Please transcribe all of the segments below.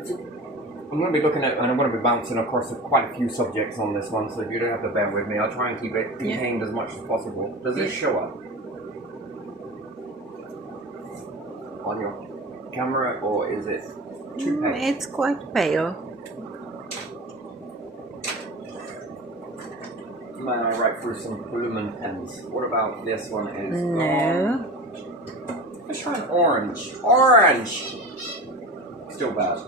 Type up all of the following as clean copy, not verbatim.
I'm going to be looking at, and I'm going to be bouncing across quite a few subjects on this one, so if you don't have to bear with me, I'll try and keep it contained as much as possible. Does this show up on your camera, or is it too pale? It's quite pale. May I write through some lumen pens? What about this one? Is No. let's try an orange. Orange! Still bad.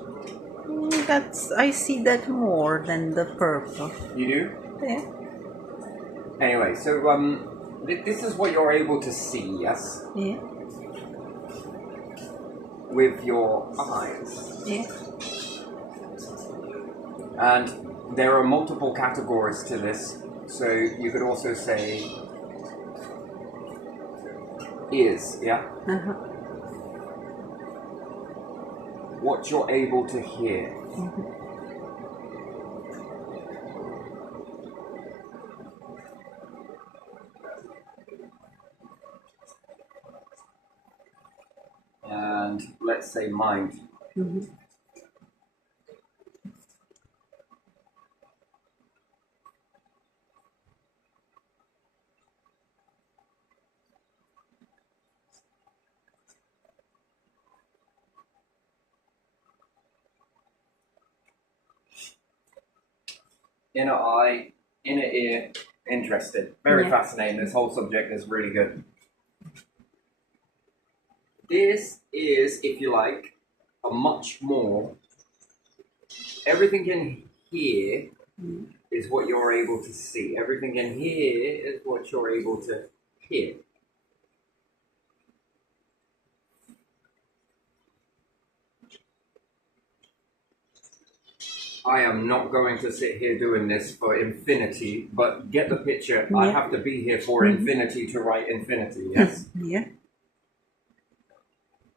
I see that more than the purple. You do? Yeah. Anyway, so this is what you're able to see, yes? Yeah. With your eyes. Yeah. And there are multiple categories to this. So you could also say ears, yeah? Uh-huh. What you're able to hear. Mm-hmm. And let's say mind. Mm-hmm. Inner eye, inner ear, interested. Very fascinating. This whole subject is really good. This is, if you like, a much more... Everything in here is what you're able to see. Everything in here is what you're able to hear. I am not going to sit here doing this for infinity, but get the picture. Yeah. I have to be here for infinity to write infinity, yes? Yeah.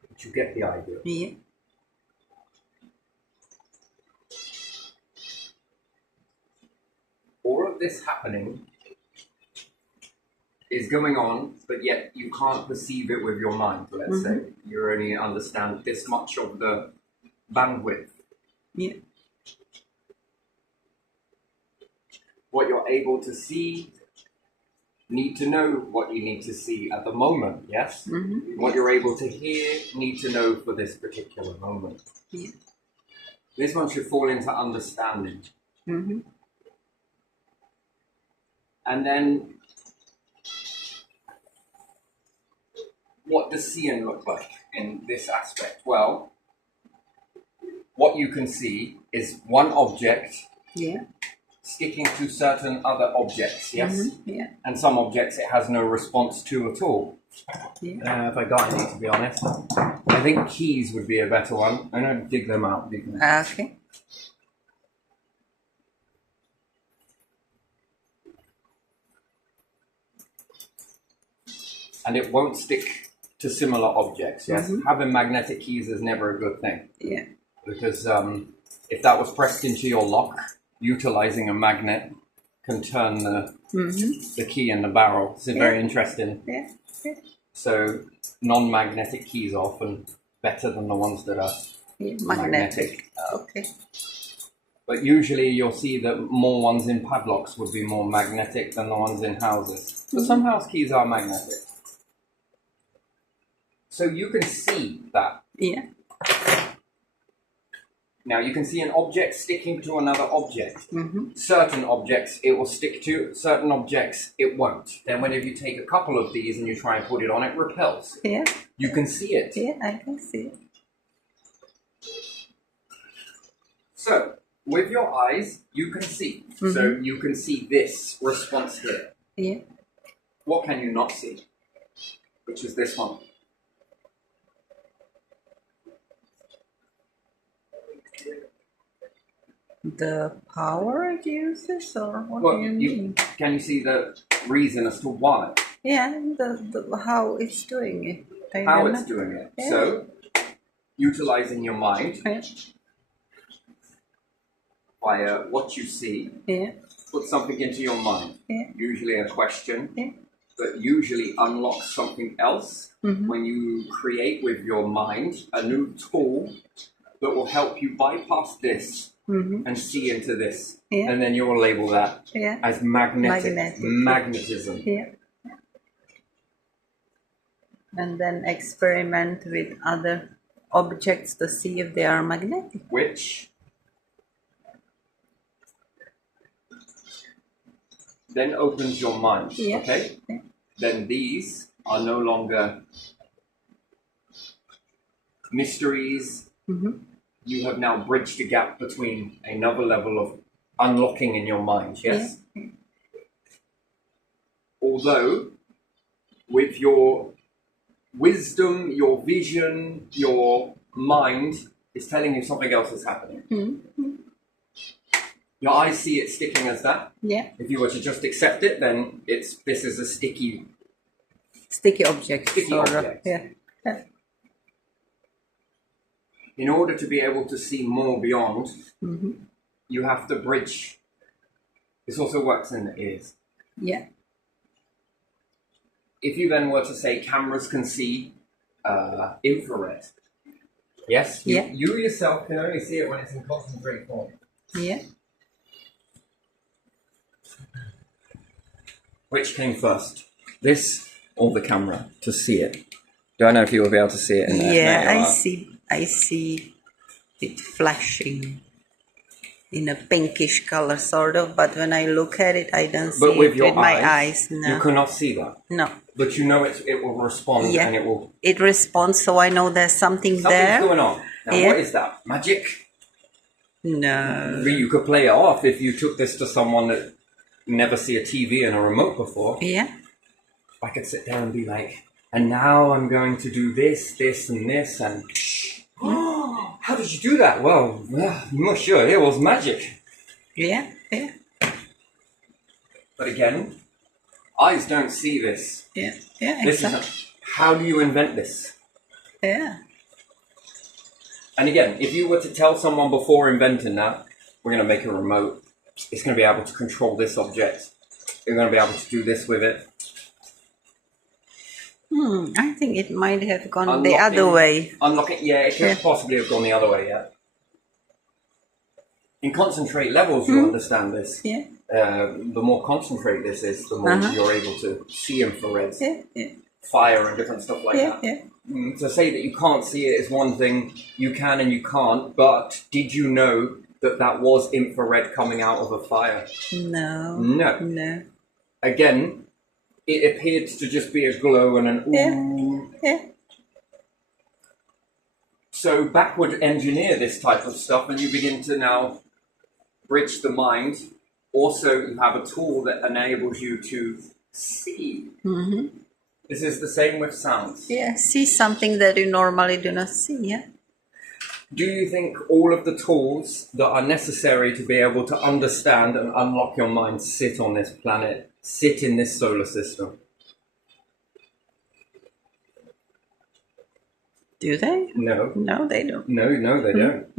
But you get the idea. Yeah. All of this happening is going on, but yet you can't perceive it with your mind, let's say. You only understand this much of the bandwidth. Yeah. What you're able to see, need to know what you need to see at the moment, yes? What you're able to hear, need to know for this particular moment. Yeah. This one should fall into understanding. And then, what does seeing look like in this aspect? Well, what you can see is one object sticking to certain other objects, yes? Yeah. And some objects it has no response to at all. Yeah. If I got any, to be honest. I think keys would be a better one. I'm going to dig them out. Okay. And it won't stick to similar objects, yes? Having magnetic keys is never a good thing. Yeah. Because if that was pressed into your lock, utilizing a magnet can turn the key in the barrel. It's very interesting. Yeah. Yeah. So non-magnetic keys are often better than the ones that are magnetic. Okay. But usually you'll see that more ones in padlocks would be more magnetic than the ones in houses. But some house keys are magnetic. So you can see that. Yeah. Now you can see an object sticking to another object. Certain objects it will stick to, certain objects it won't. Then whenever you take a couple of these and you try and put it on, it repels. Yeah. You can see it. Yeah, I can see it. So, with your eyes, you can see. So you can see this response here. Yeah. What can you not see? Which is this one. The power it uses, or what do you mean? Can you see the reason as to why? Yeah, the how it's doing it. How it's doing it. Yeah. So, utilizing your mind via what you see, put something into your mind. Usually a question, but usually unlocks something else when you create with your mind a new tool that will help you bypass this and see into this. Yeah. And then you'll label that Yeah. as magnetic. Magnetic. Magnetism. Yeah. And then experiment with other objects to see if they are magnetic. Which then opens your mind. Yeah. Okay? Yeah. Then these are no longer mysteries. You have now bridged a gap between another level of unlocking in your mind, yes? Yeah. Although, with your wisdom, your vision, your mind is telling you something else is happening. Your eyes see it sticking as that. Yeah. If you were to just accept it, then this is a sticky object. Sticky sort of. object. Yeah. Yeah. In order to be able to see more beyond, you have to bridge. This also works in the ears. Yeah. If you then were to say cameras can see infrared, yes, Yeah. you yourself can only see it when it's in concentrate form. Yeah. Which came first, this or the camera, to see it? Do I know if you will be able to see it in there? Yeah, There you I are. see it flashing in a pinkish color, sort of. But when I look at it, I don't see But with it your with my eyes. you No, cannot see that. no. But you know it will respond Yeah. and it will. It responds, so I know there's something Something's there. going on. Now, Yeah. what is that? Magic? No. You could play it off if you took this to someone that never see a TV and a remote before. Yeah. I could sit there and be like, and now I'm going to do this, this, and this, and how did you do that? Well, monsieur, it was magic. Yeah. Yeah. But again, eyes don't see this. Yeah. Yeah. This Exactly. is how do you invent this? Yeah. And again, if you were to tell someone before inventing that, we're going to make a remote, it's going to be able to control this object, you're going to be able to do this with it. I think it might have gone the Unlocking- other way. Unlocking, yeah, it could Yeah. possibly have gone the other way, yeah. In concentrate levels, you understand this. Yeah. The more concentrate this is, the more you're able to see infrared, Yeah. Yeah. fire, and different stuff like Yeah. that. Yeah. To say that you can't see it is one thing, you can and you can't, but did you know that that was infrared coming out of a fire? No. No. No. Again, it appeared to just be a glow and an ooh. Yeah. Yeah. So backward engineer this type of stuff and you begin to now bridge the mind. Also, you have a tool that enables you to see. This is the same with sounds. Yeah. See something that you normally do not see. Yeah. Do you think all of the tools that are necessary to be able to understand and unlock your mind sit on this planet, sit in this solar system? Do they? No. No, they don't. No, they don't.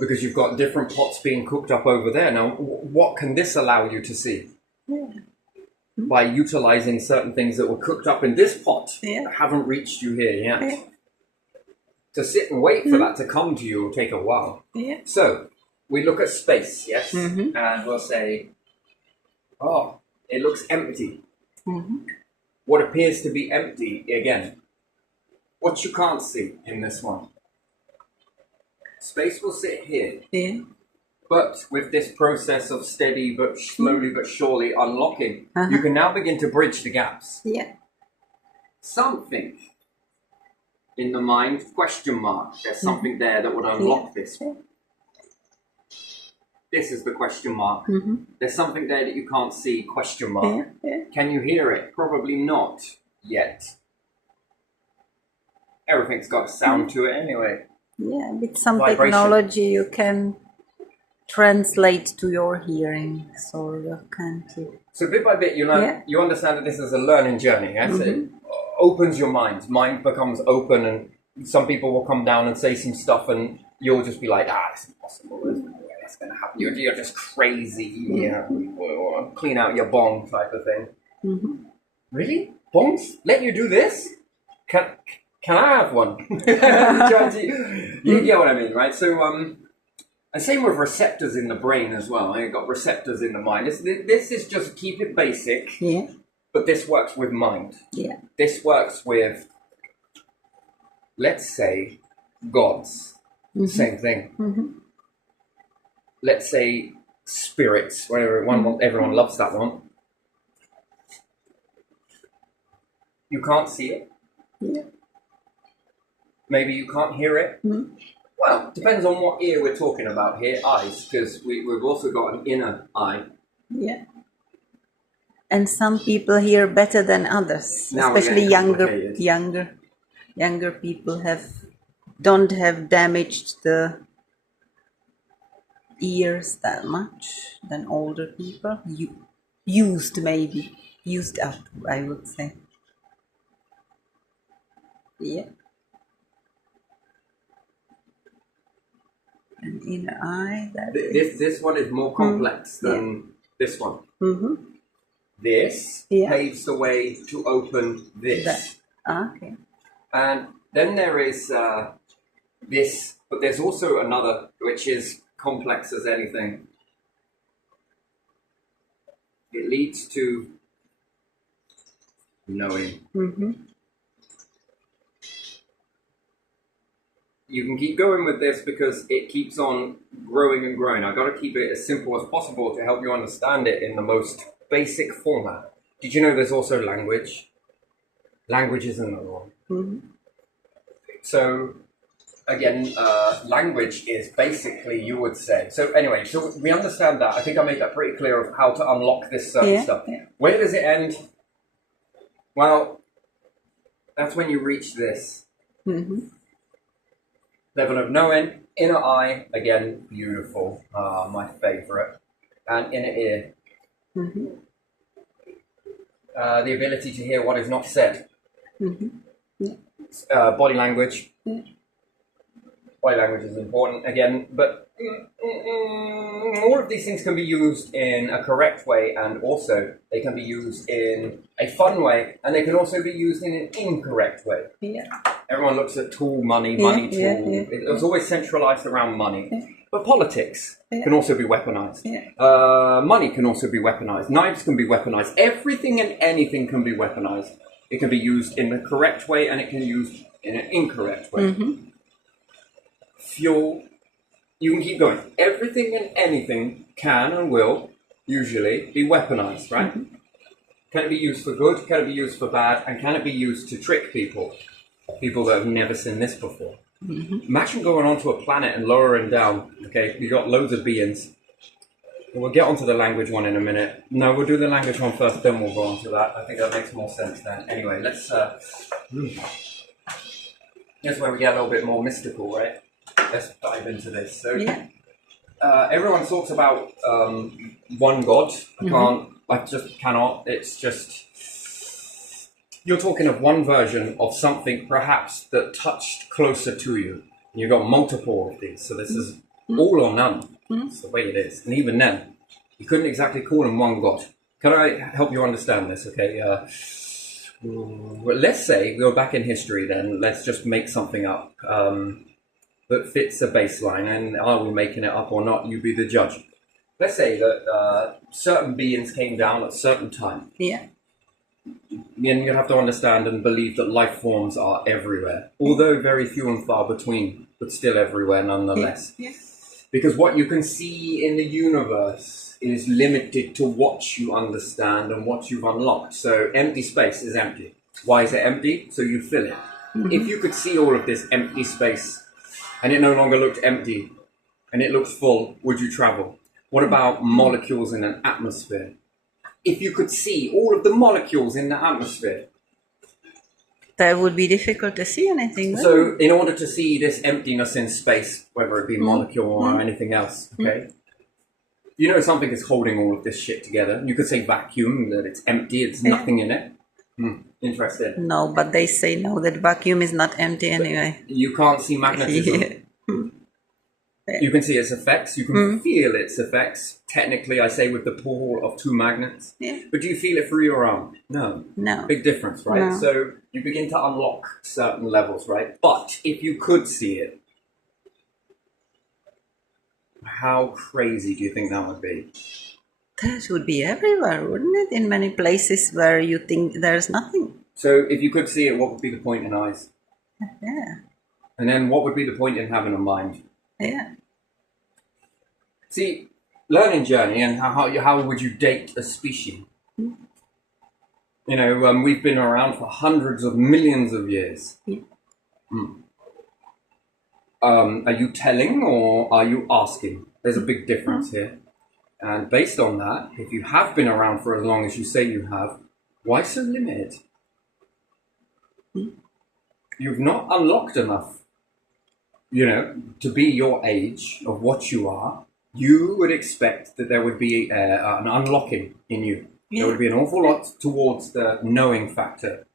Because you've got different pots being cooked up over there. Now, what can this allow you to see? Yeah. By utilizing certain things that were cooked up in this pot Yeah. that haven't reached you here yet. Yeah. To sit and wait for that to come to you will take a while. Yeah. So, we look at space, yes? And we'll say, oh, it looks empty. What appears to be empty, again, what you can't see in this one. Space will sit here. Yeah. But with this process of steady but slowly but surely unlocking, you can now begin to bridge the gaps. Yeah. Something in the mind, question mark. There's something there that would unlock this. This is the question mark. There's something there that you can't see, question mark. Yeah. Can you hear it? Probably not yet. Everything's got a sound to it anyway. Yeah. With some Vibration. technology, you can translate to your hearing, sort of, can't you? So bit by bit, you learn, Yeah. you understand that this is a learning journey. Yes? It opens your mind. Mind becomes open, and some people will come down and say some stuff, and you'll just be like, it's impossible. There's no way that's going to happen. You're just crazy. Yeah. Or clean out your bong type of thing. Really? Bongs let you do this? can I have one? You get what I mean, right? So, and same with receptors in the brain as well. You've got receptors in the mind. This is just keep it basic. Yeah. But this works with mind. Yeah. This works with, let's say, gods. Same thing. Let's say spirits, where everyone loves that one. You can't see it. Yeah. Maybe you can't hear it. Well, depends on what ear we're talking about here. Eyes, because we've also got an inner eye. Yeah. And some people hear better than others, Now we're especially getting younger people don't have damaged the ears that much than older people. Used up, I would say. Yeah. An inner eye. This one is more complex than this one. This paves the way to open this. Okay. And then there is this, but there's also another which is complex as anything. It leads to knowing. You can keep going with this because it keeps on growing and growing. I've got to keep it as simple as possible to help you understand it in the most basic format. Did you know there's also language? Language is another one. So, again, language is basically, you would say. So anyway, so we understand that. I think I made that pretty clear of how to unlock this certain stuff. Yeah. Where does it end? Well, that's when you reach this. Level of knowing, inner eye, again, beautiful, my favorite, and inner ear. The ability to hear what is not said. Body language. Body language is important, again, but all of these things can be used in a correct way, and also they can be used in a fun way, and they can also be used in an incorrect way. Everyone looks at tool, money, tool. It was always centralized around money. But politics can also be weaponized. Money can also be weaponized. Knives can be weaponized. Everything and anything can be weaponized. It can be used in the correct way, and it can be used in an incorrect way. Fuel, you can keep going. Everything and anything can and will usually be weaponized, right? Can it be used for good? Can it be used for bad? And can it be used to trick people? People that have never seen this before. Imagine going onto a planet and lowering down. Okay, you got loads of beings. We'll get onto the language one in a minute. No, we'll do the language one first, then we'll go on to that. I think that makes more sense then. Anyway, let's... Here's where we get a little bit more mystical, right? Let's dive into this. So, everyone talks about one God. I just cannot. It's just... You're talking of one version of something perhaps that touched closer to you. You've got multiple of these, so this is all or none. It's the way it is. And even then, you couldn't exactly call them one God. Can I help you understand this, okay? Well, let's say we go back in history then. Let's just make something up that fits a baseline. And are we making it up or not? You be the judge. Let's say that certain beings came down at a certain time. And you have to understand and believe that life forms are everywhere, although very few and far between, but still everywhere nonetheless. Because what you can see in the universe is limited to what you understand and what you've unlocked. So empty space is empty. Why is it empty? So you fill it. If you could see all of this empty space and it no longer looked empty and it looks full, would you travel? What about molecules in an atmosphere? If you could see all of the molecules in the atmosphere. That would be difficult to see anything. So in order to see this emptiness in space, whether it be molecule or anything else, okay? You know something is holding all of this shit together. You could say vacuum, that it's empty, it's nothing in it. Interesting. No, but they say no, that vacuum is not empty anyway. You can't see magnetism. You can see its effects. You can feel its effects. Technically, I say with the pull of two magnets. Yeah. But do you feel it through your arm? No. No. Big difference, right? No. So you begin to unlock certain levels, right? But if you could see it, how crazy do you think that would be? That would be everywhere, wouldn't it? In many places where you think there's nothing. So if you could see it, what would be the point in eyes? Yeah. And then what would be the point in having a mind? Yeah. See, learning journey and how would you date a species? You know, we've been around for hundreds of millions of years. Yeah. Are you telling or are you asking? There's a big difference here. And based on that, if you have been around for as long as you say you have, why so limited? You've not unlocked enough, you know, to be your age of what you are. You would expect that there would be an unlocking in you. Yeah. There would be an awful lot towards the knowing factor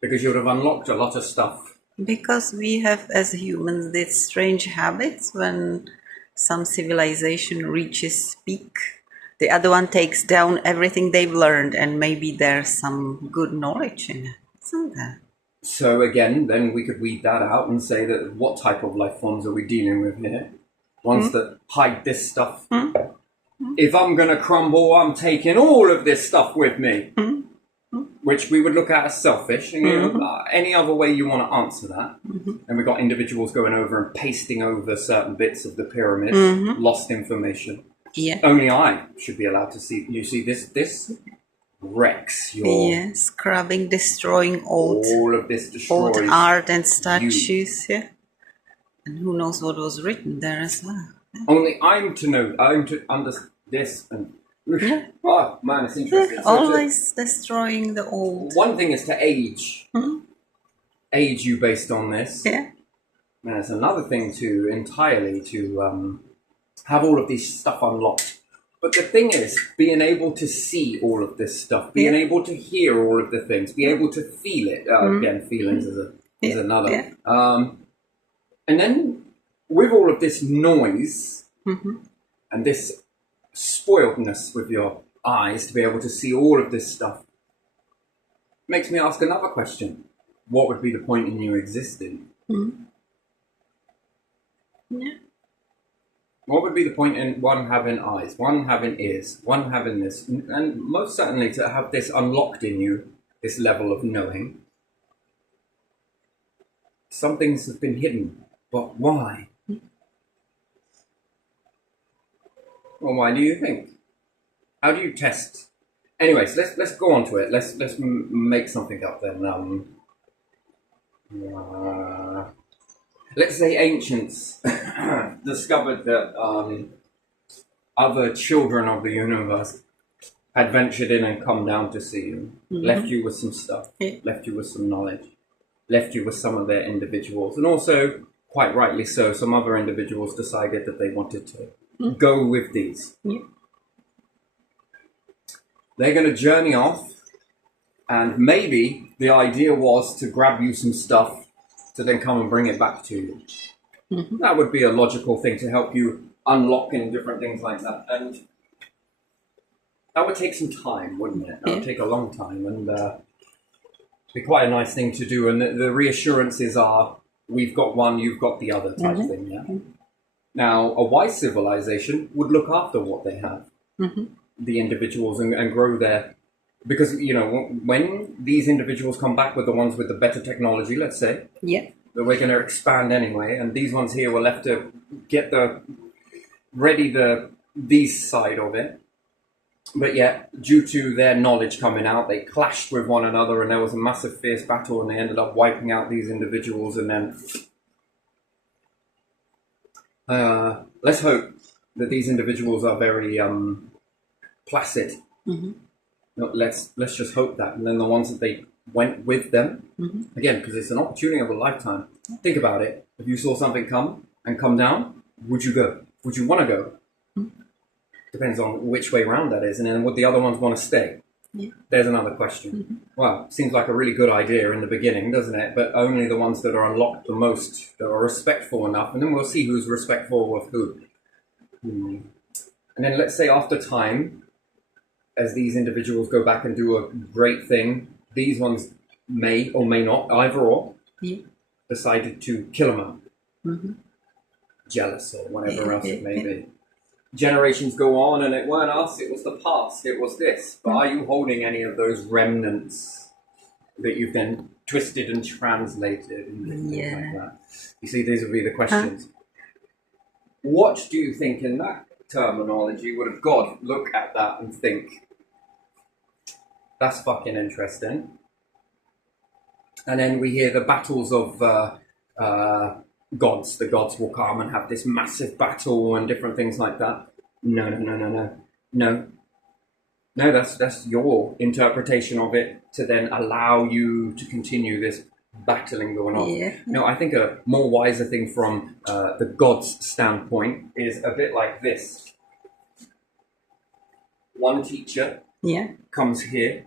because you would have unlocked a lot of stuff. Because we have, as humans, these strange habits. When some civilization reaches peak, the other one takes down everything they've learned, and maybe there's some good knowledge in it, isn't there? So again, then we could weed that out and say that what type of life forms are we dealing with here? Ones that hide this stuff. If I'm going to crumble, I'm taking all of this stuff with me. Which we would look at as selfish. And you know, any other way you want to answer that. And we've got individuals going over and pasting over certain bits of the pyramid, lost information. Yeah. Only I should be allowed to see. You see, this wrecks your... Yeah, scrubbing, destroying old All of this destroys art and statues. Yeah. And who knows what was written there as well. Only I'm to know. I'm to understand this and... Oh, man, it's interesting. Yeah, So always destroying the old. one thing is to age. Age you based on this. Yeah. And it's another thing to entirely to have all of this stuff unlocked. But the thing is, being able to see all of this stuff, being able to hear all of the things, be able to feel it. Again, feelings is another. Yeah. And then with all of this noise and this spoiledness with your eyes to be able to see all of this stuff, makes me ask another question. What would be the point in you existing? Yeah. What would be the point in one having eyes, one having ears, one having this, and most certainly to have this unlocked in you, this level of knowing? Some things have been hidden, but why? Well, why do you think? How do you test? Anyways, let's go on to it. Let's make something up then. Let's say ancients discovered that other children of the universe had ventured in and come down to see you, left you with some stuff, left you with some knowledge, left you with some of their individuals, and also, quite rightly so, some other individuals decided that they wanted to go with these. They're going to journey off, and maybe the idea was to grab you some stuff to then come and bring it back to you. That would be a logical thing to help you unlock and different things like that. And that would take some time, wouldn't it? That would take a long time, and be quite a nice thing to do. And the reassurances are, we've got one, you've got the other type thing, yeah? Now, a wise civilization would look after what they have, the individuals, and grow their... Because, you know, when these individuals come back with the ones with the better technology, let's say, that we're going to expand anyway, and these ones here were left to get these side of it. But yet, due to their knowledge coming out, they clashed with one another, and there was a massive fierce battle, and they ended up wiping out these individuals, and then... let's hope that these individuals are very placid. No, let's just hope that. And then the ones that they went with them, again, because it's an opportunity of a lifetime. Think about it. If you saw something come and come down, would you go? Would you want to go? Depends on which way around that is. And then would the other ones want to stay? Yeah. There's another question. Well, seems like a really good idea in the beginning, doesn't it? But only the ones that are unlocked the most, that are respectful enough, and then we'll see who's respectful of who. And then let's say after time, as these individuals go back and do a great thing, these ones may or may not, either or, decided to kill them out. Jealous or whatever else it may be. Generations go on and it weren't us, it was the past, it was this. But are you holding any of those remnants that you've then twisted and translated and things like that? You see, these would be the questions. What do you think in that terminology would have God look at that and think, that's fucking interesting? And then we hear the battles of gods. The gods will come and have this massive battle and different things like that. No, that's your interpretation of it to then allow you to continue this battling going on. No, I think a more wiser thing from the gods' standpoint is a bit like this. One teacher comes here.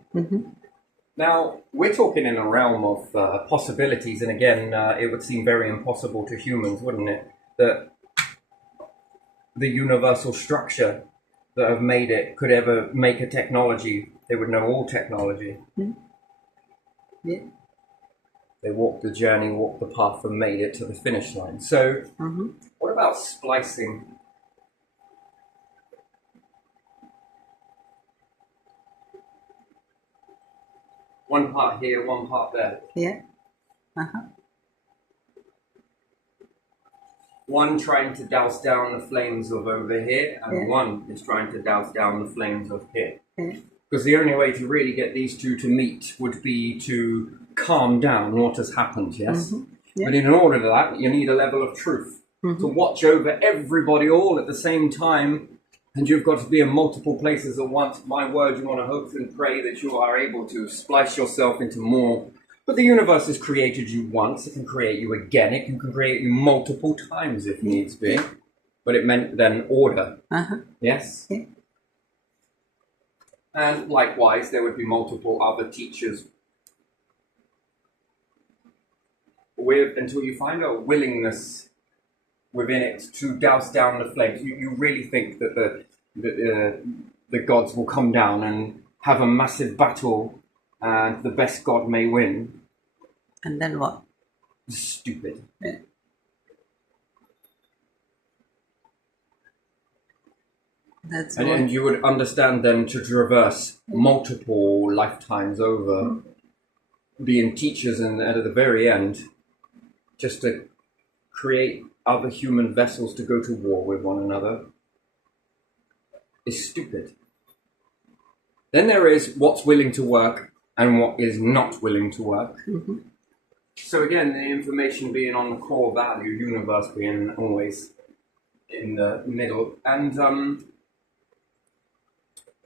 Now, we're talking in a realm of possibilities, and again, it would seem very impossible to humans, wouldn't it? That the universal structure that have made it could ever make a technology. They would know all technology. They walked the journey, walked the path, and made it to the finish line. So, what about splicing? One part here, one part there. One trying to douse down the flames of over here, and one is trying to douse down the flames of here. Because the only way to really get these two to meet would be to calm down what has happened, yes? But in order to that, you need a level of truth. To watch over everybody all at the same time. And you've got to be in multiple places at once. My word, you want to hope and pray that you are able to splice yourself into more. But the universe has created you once. It can create you again. It can create you multiple times if needs be. But it meant then order. Yes? And likewise, there would be multiple other teachers until you find a willingness within it to douse down the flames. You really think that the gods will come down and have a massive battle and the best god may win. And then what? Stupid. And you would understand them to traverse multiple lifetimes over, being teachers, and at the very end, just to create other human vessels to go to war with one another is stupid. Then there is what's willing to work and what is not willing to work. So again, the information being on the core value, universe being always in the middle. And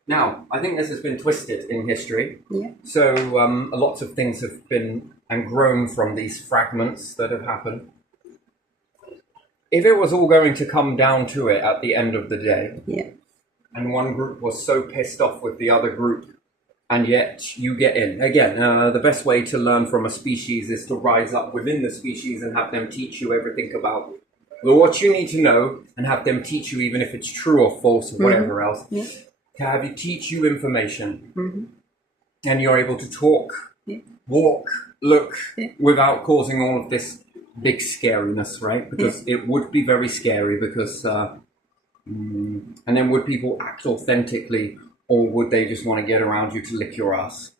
now, I think this has been twisted in history. So lots of things have been and grown from these fragments that have happened. If it was all going to come down to it at the end of the day, and one group was so pissed off with the other group, and yet you get in. Again, the best way to learn from a species is to rise up within the species and have them teach you everything about what you need to know, and have them teach you, even if it's true or false or whatever else, to have you teach you information. And you're able to talk, walk, look, without causing all of this big scariness, right? Because it would be very scary, because and then would people act authentically, or would they just want to get around you to lick your ass?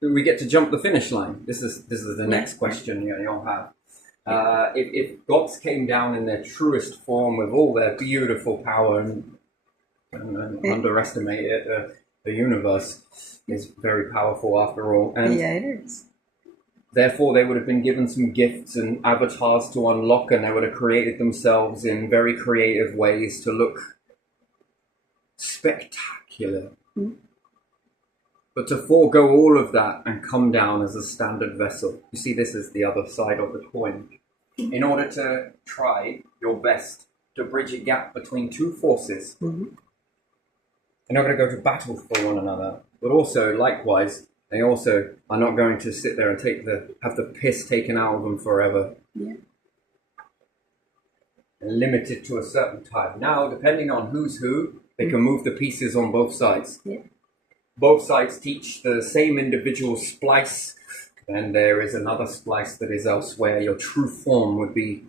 We get to jump the finish line. This is the next question you'll have. If gods came down in their truest form with all their beautiful power and underestimate it, the universe is very powerful after all. And it is. Therefore, they would have been given some gifts and avatars to unlock, and they would have created themselves in very creative ways to look spectacular. But to forego all of that and come down as a standard vessel, you see, this is the other side of the coin. In order to try your best to bridge a gap between two forces, They're not going to go to battle for one another. But also, likewise, they also are not going to sit there and have the piss taken out of them forever. Yeah. And limited to a certain time. Now, depending on who's who, they can move the pieces on both sides. Yeah. Both sides teach the same individual splice, and there is another splice that is elsewhere. Your true form would be,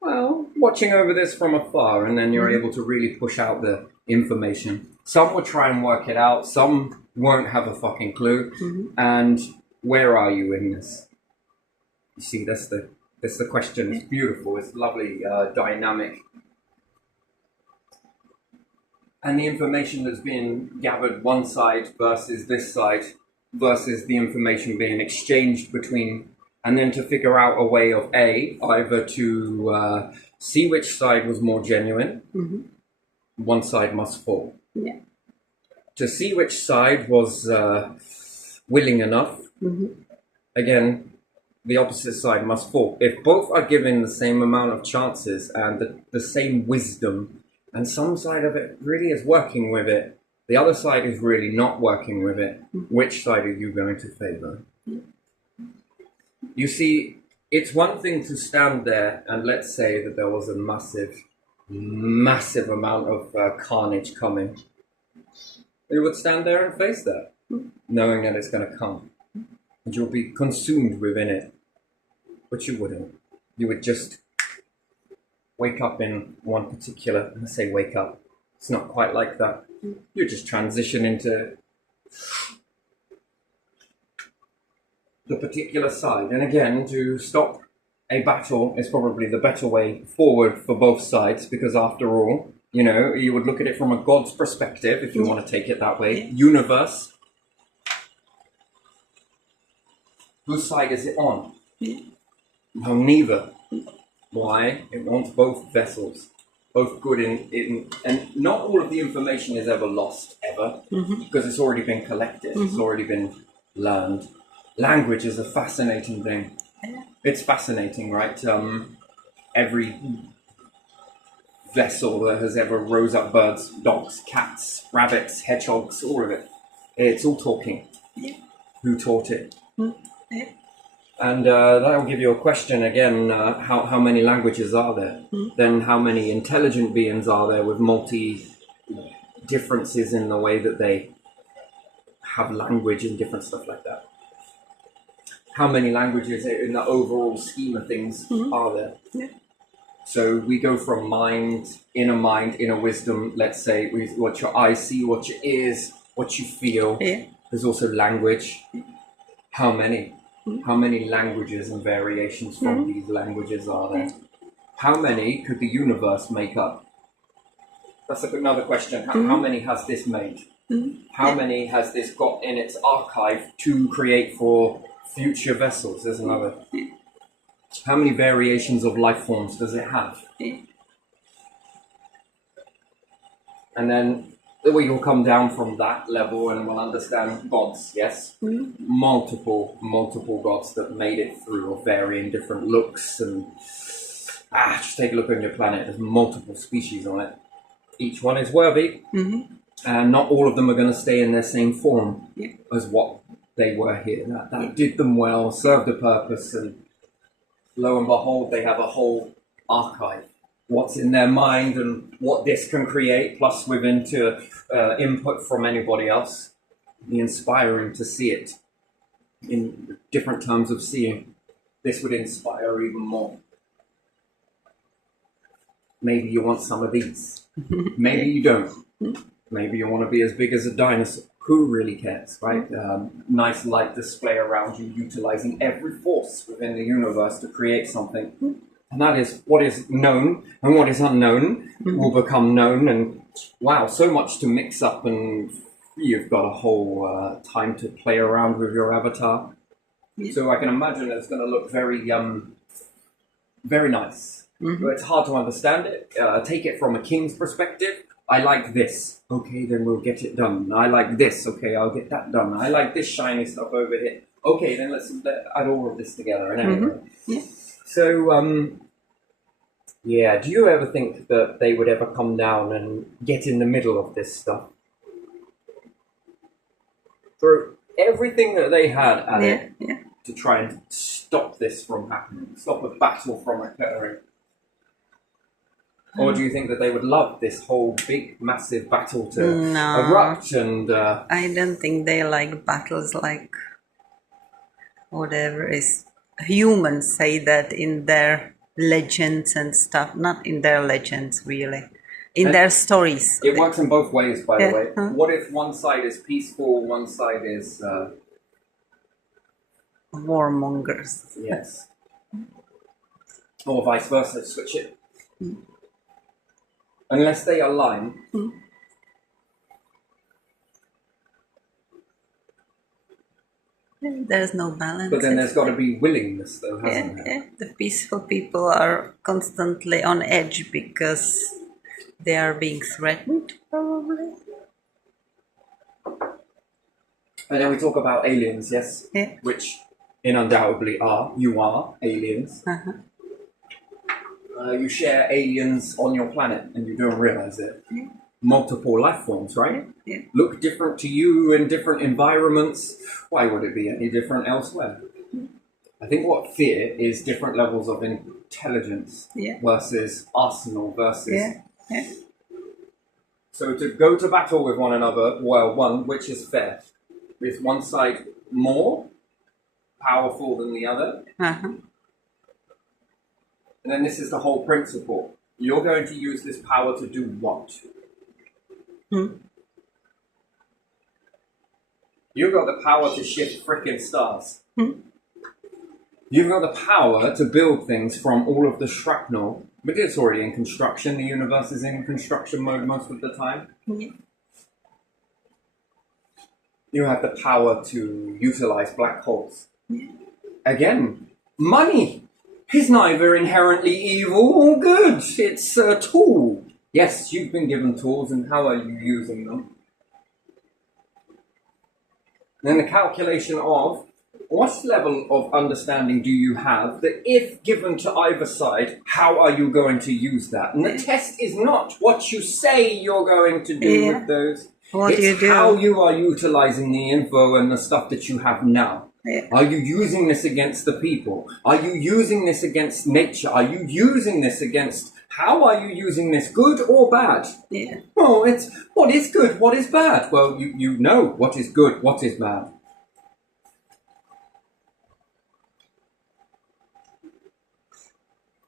well, watching over this from afar, and then you're able to really push out the information. Some will try and work it out, some won't have a fucking clue. And where are you in this? You see, that's the question. It's beautiful, it's lovely, dynamic. And the information that's being gathered one side versus this side versus the information being exchanged between, and then to figure out a way of either to see which side was more genuine, one side must fall. Yeah. To see which side was willing enough, again, the opposite side must fall. If both are given the same amount of chances and the same wisdom, and some side of it really is working with it, the other side is really not working with it, which side are you going to favor? You see, it's one thing to stand there and let's say that there was a massive amount of carnage coming. You would stand there and face that, knowing that it's going to come. And you'll be consumed within it. But you wouldn't. You would just wake up in one particular, I say wake up, it's not quite like that. You just transition into the particular side. And again, to stop a battle is probably the better way forward for both sides, because after all, you know, you would look at it from a God's perspective, if you want to take it that way. Universe. Whose side is it on? No, neither. Why? It wants both vessels, both good and not all of the information is ever lost, ever, because it's already been collected, it's already been learned. Language is a fascinating thing. It's fascinating, right? Every vessel that has ever rose up, birds, dogs, cats, rabbits, hedgehogs, all of it, it's all talking. Who taught it? And that will give you a question again, how many languages are there? Then how many intelligent beings are there with differences in the way that they have language and different stuff like that? How many languages in the overall scheme of things are there? So we go from inner wisdom, let's say, what your eyes see, what your ears, what you feel. There's also language. How many? How many languages and variations from these languages are there? How many could the universe make up? That's another question. How many has this made? How many has this got in its archive to create for future vessels? There's another. How many variations of life forms does it have? And then we will come down from that level and we'll understand gods, yes? Multiple gods that made it through of varying different looks and just take a look on your planet. There's multiple species on it. Each one is worthy, and not all of them are going to stay in their same form as what they were here. That did them well, served a purpose, and lo and behold, they have a whole archive. What's in their mind and what this can create, plus within to input from anybody else. Be inspiring to see it in different terms of seeing. This would inspire even more. Maybe you want some of these. Maybe you don't. Maybe you want to be as big as a dinosaur. Who really cares, right? Nice light display around you, utilizing every force within the universe to create something. And that is what is known and what is unknown will become known. And wow, so much to mix up, and you've got a whole time to play around with your avatar. So I can imagine it's going to look very, very nice. But it's hard to understand it. Take it from a king's perspective. I like this. Okay, then we'll get it done. I like this. Okay, I'll get that done. I like this shiny stuff over here. Okay, then let's add all of this together. And anyway. So, do you ever think that they would ever come down and get in the middle of this stuff? throw everything that they had at Yeah, it yeah. to try and stop this from happening, stop a battle from occurring? Or do you think that they would love this whole big, massive battle to No. erupt and... I don't think they like battles like whatever is. Humans say that in their legends and stuff, not in their legends really, in And their stories. It works in both ways, by Yeah, the way. huh. What if one side is peaceful, one side is... Warmongers. yes. Or vice versa, switch it. Unless they align, There's no balance. but then there's got to be willingness, though, yeah, hasn't there? yeah. The peaceful people are constantly on edge because they are being threatened, probably. And then we talk about aliens, yes? Yeah. Which undoubtedly you are aliens. Uh-huh. You share aliens on your planet and you don't realize it. Multiple life forms, right? Yeah. Look different to you in different environments. Why would it be any different elsewhere? I think what fear is different levels of intelligence Yeah. versus arsenal versus... Yeah. Yeah. So to go to battle with one another, well, one, which is fair? Is one side more powerful than the other? Uh-huh. And then this is the whole principle. You're going to use this power to do what? You've got the power to shift frickin' stars. You've got the power to build things from all of the shrapnel, but it's already in construction. The universe is in construction mode most of the time. Yeah. You have the power to utilize black holes. Again, money is neither inherently evil or good. It's a tool. Yes, you've been given tools, and how are you using them? Then the calculation of what level of understanding do you have that if given to either side, how are you going to use that? And the test is not what you say you're going to do with those. What it's you do. how you are utilizing the info and the stuff that you have now. Yeah. Are you using this against the people? Are you using this against nature? Are you using this against... How are you using this, good or bad? Yeah. Well, it's what is good, what is bad. Well, you know what is good, what is bad.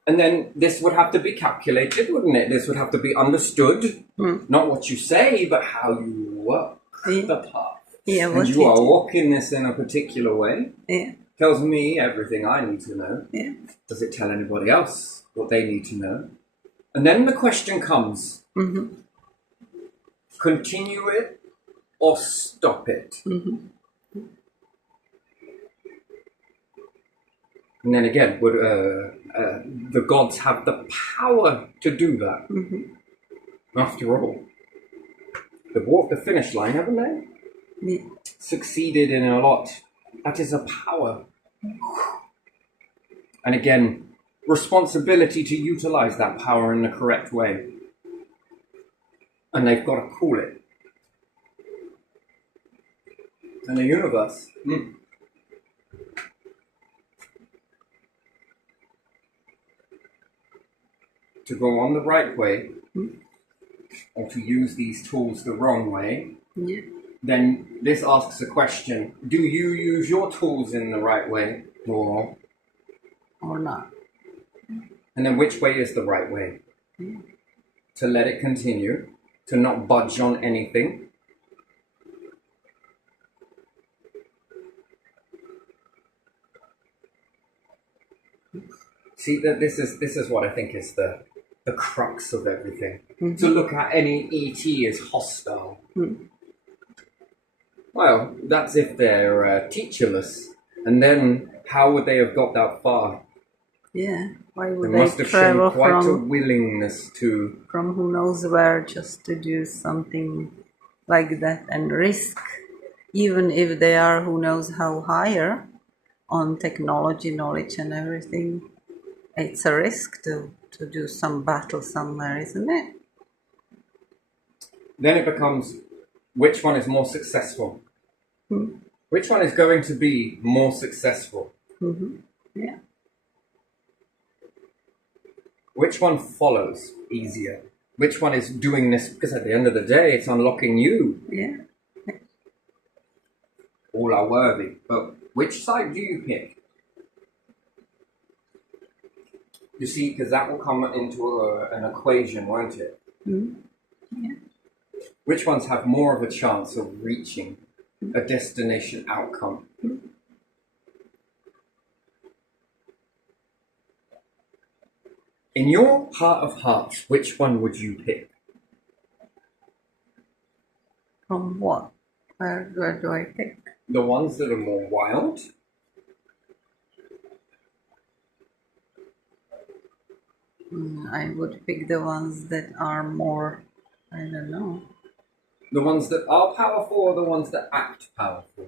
And then this would have to be calculated, wouldn't it? This would have to be understood. Not what you say, but how you walk the path. Yeah, and what you are do. walking this in a particular way. Yeah. Tells me everything I need to know. Yeah. Does it tell anybody else what they need to know? And then the question comes, continue it or stop it? And then again, would the gods have the power to do that? After all, they've walked the finish line, haven't they? Yeah. Succeeded in a lot. That is a power. And again, responsibility to utilize that power in the correct way. And they've got to cool it. And the universe. To go on the right way, or to use these tools the wrong way, Yeah. then this asks a question. Do you use your tools in the right way, or not? And then which way is the right way? To let it continue, to not budge on anything. See, that this is what I think is the crux of everything. To look at any ET as hostile. Well, that's if they're teacherless. And then how would they have got that far? Yeah. Why would They must they have shown travel quite a from willingness to... who knows where just to do something like that and risk, even if they are who knows how higher on technology, knowledge and everything. It's a risk to do some battle somewhere, isn't it? Then it becomes, which one is more successful? Which one is going to be more successful? Yeah. Which one follows easier? Which one is doing this? Because at the end of the day, it's unlocking you. Yeah. All are worthy. But which side do you pick? You see, because that will come into an equation, won't it? Yeah. Which ones have more of a chance of reaching a destination outcome? In your heart of hearts, which one would you pick? From what? Where do I pick? The ones that are more wild? I would pick the ones that are more, I don't know. The ones that are powerful or the ones that act powerful?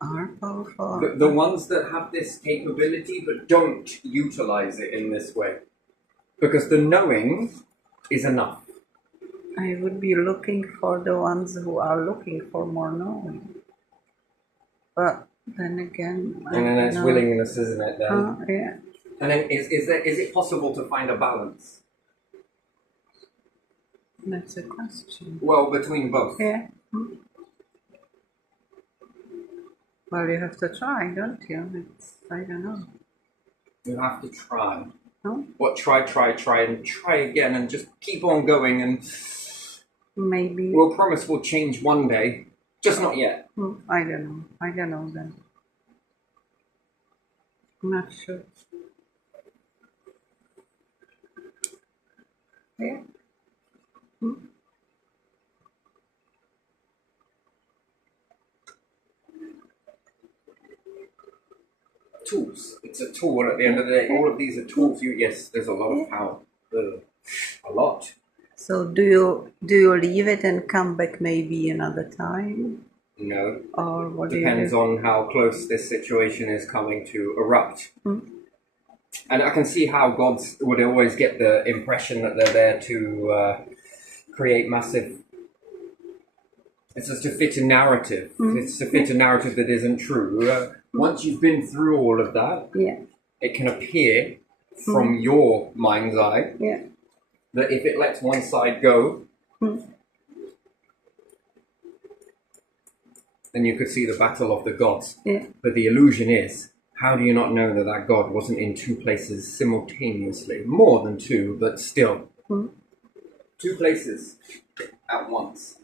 Are powerful. The ones that have this capability but don't utilize it in this way. Because the knowing is enough. I would be looking for the ones who are looking for more knowing. But then again, And then it's willingness, isn't it? Then? Yeah. And then is it possible to find a balance? That's a question. Well, between both. Yeah. Well, you have to try, don't you? I don't know. You have to try. No? What? Try, and try again, and just keep on going. And Maybe. we'll promise we'll change one day, just not yet. I don't know. I don't know then. I'm not sure. Yeah. Tools. It's a tool. At the end of the day, all of these are tools. Yes, there's a lot of power. A lot. So do you leave it and come back maybe another time? No. Or what Depends do you do? on how close this situation is coming to erupt. And I can see how gods would always get the impression that they're there to create massive. It's just to fit a narrative. It's to fit a narrative that isn't true. Once you've been through all of that, it can appear from your mind's eye that if it lets one side go, then you could see the battle of the gods. But the illusion is, how do you not know that that god wasn't in two places simultaneously? More than two, but still. Two places at once.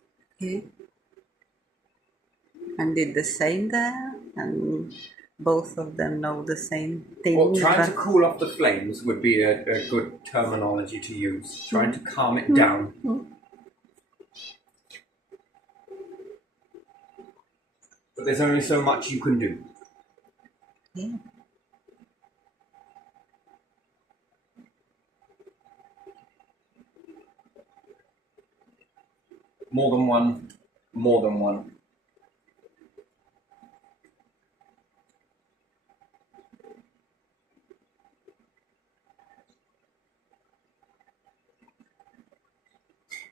And did the same there? And both of them know the same thing? Well, trying to cool off the flames would be a good terminology to use. Trying to calm it down. But there's only so much you can do. More than one. More than one.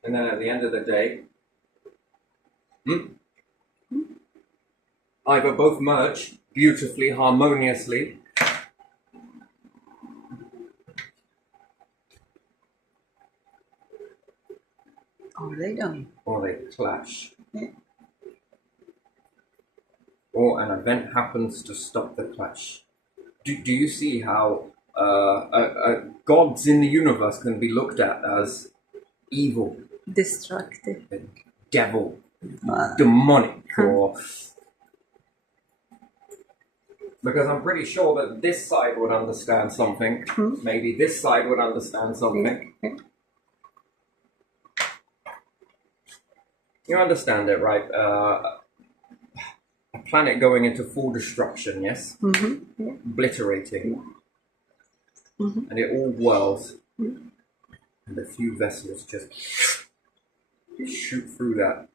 And then at the end of the day, either both merge beautifully, harmoniously, Or they don't. or they clash. Or an event happens to stop the clash. Do you see how gods in the universe can be looked at as evil, Destructive. devil, demonic, or... Because I'm pretty sure that this side would understand something. Maybe this side would understand something. You understand it, right? A planet going into full destruction, yes? Obliterating. And it all whirls. And a few vessels just shoot through that.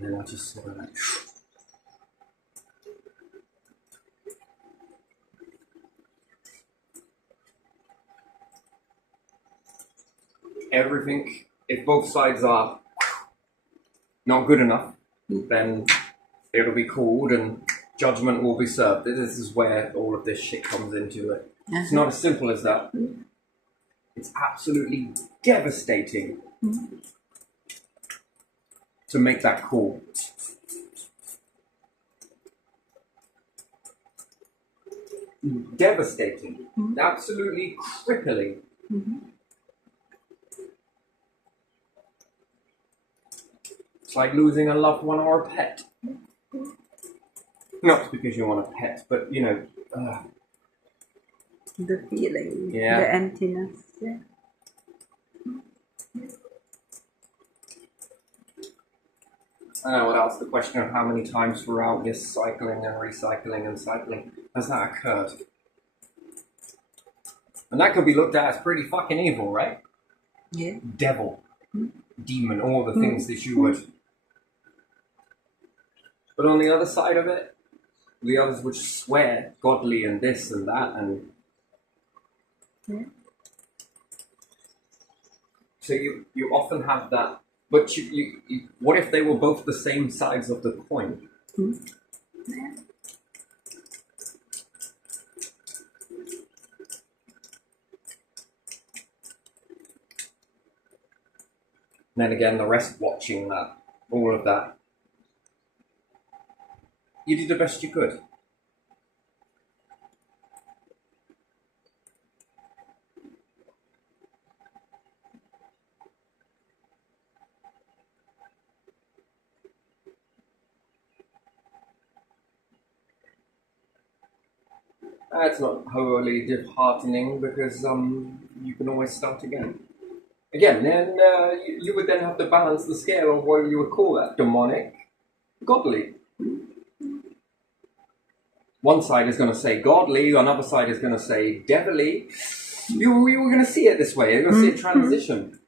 And then I just sort of like, everything, if both sides are not good enough, then it'll be called and judgment will be served. This is where all of this shit comes into it. It's not as simple as that. It's absolutely devastating to make that call. Devastating. Absolutely crippling. It's like losing a loved one or a pet. Not because you want a pet, but you know. The feeling, Yeah. the emptiness. Yeah. And I would ask the question of how many times throughout this cycling and recycling and cycling has that occurred? And that could be looked at as pretty fucking evil, right? Yeah. Devil, demon, all the things that you would. But on the other side of it, the others would swear godly and this and that and. So you often have that, but you what if they were both the same sides of the coin? And then again, the rest watching that, all of that. You did the best you could. That's not wholly disheartening because you can always start again. Again, then you would then have to balance the scale of what you would call that demonic, godly. One side is going to say godly, another side is going to say devilly. You were going to see it this way. You're going to see it transition.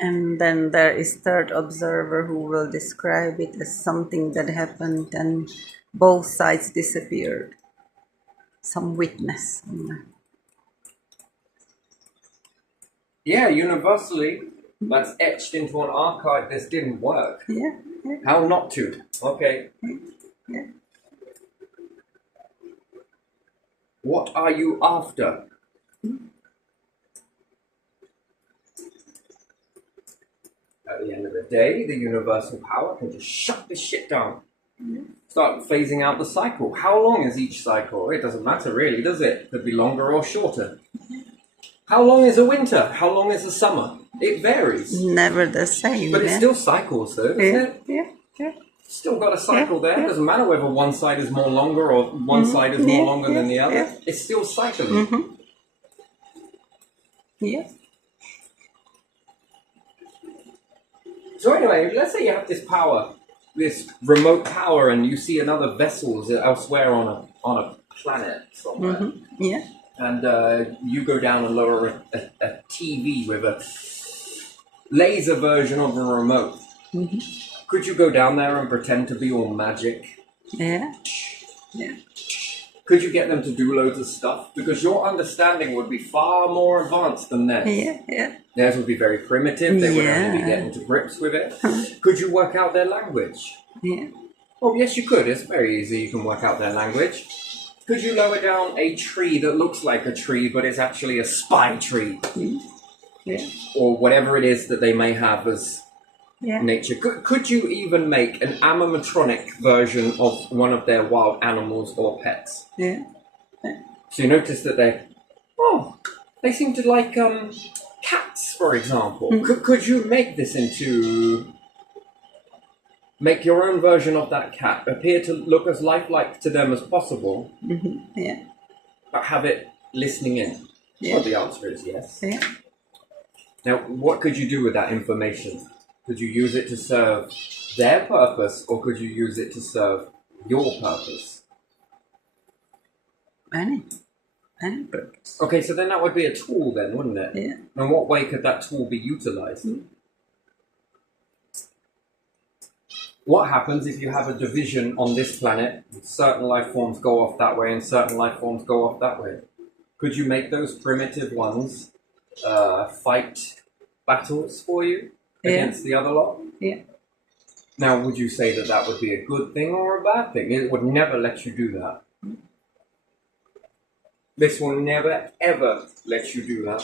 And then there is third observer who will describe it as something that happened and both sides disappeared. Some witness. Yeah, universally, that's etched into an archive. This didn't work. Yeah. How not to? Okay. Yeah. What are you after? At the end of the day, the universal power can just shut this shit down. Start phasing out the cycle. How long is each cycle? It doesn't matter really, does it? Could be longer or shorter. How long is a winter? How long is a summer? It varies. Never the same. But it still cycles though, doesn't it? Yeah. Still got a cycle there. It doesn't matter whether one side is more longer or one side is more longer than the other. Yeah. It's still cycling. Yeah. So anyway, let's say you have this power, this remote power, and you see another vessels elsewhere on a planet somewhere. Yeah. And you go down and lower a TV with a laser version of a remote. Could you go down there and pretend to be all magic? Yeah. Could you get them to do loads of stuff? Because your understanding would be far more advanced than theirs. Yeah. Theirs would be very primitive. They would only be getting to grips with it. Could you work out their language? Yeah. Well, yes, you could. It's very easy. You can work out their language. Could you lower down a tree that looks like a tree, but it's actually a spy tree? Yeah. Or whatever it is that they may have as nature. Could you even make an animatronic version of one of their wild animals or pets? Yeah. So you notice that they seem to like cats, for example. Could you make this make your own version of that cat appear to look as lifelike to them as possible, but have it listening in? Well, the answer is yes. Now, what could you do with that information? Could you use it to serve their purpose, or could you use it to serve your purpose? Any purpose. Okay, so then that would be a tool then, wouldn't it? Yeah. In what way could that tool be utilized? What happens if you have a division on this planet? Certain life forms go off that way, and certain life forms go off that way. Could you make those primitive ones fight battles for you against the other lot? Yeah. Now, would you say that that would be a good thing or a bad thing? It would never let you do that. This will never, ever let you do that.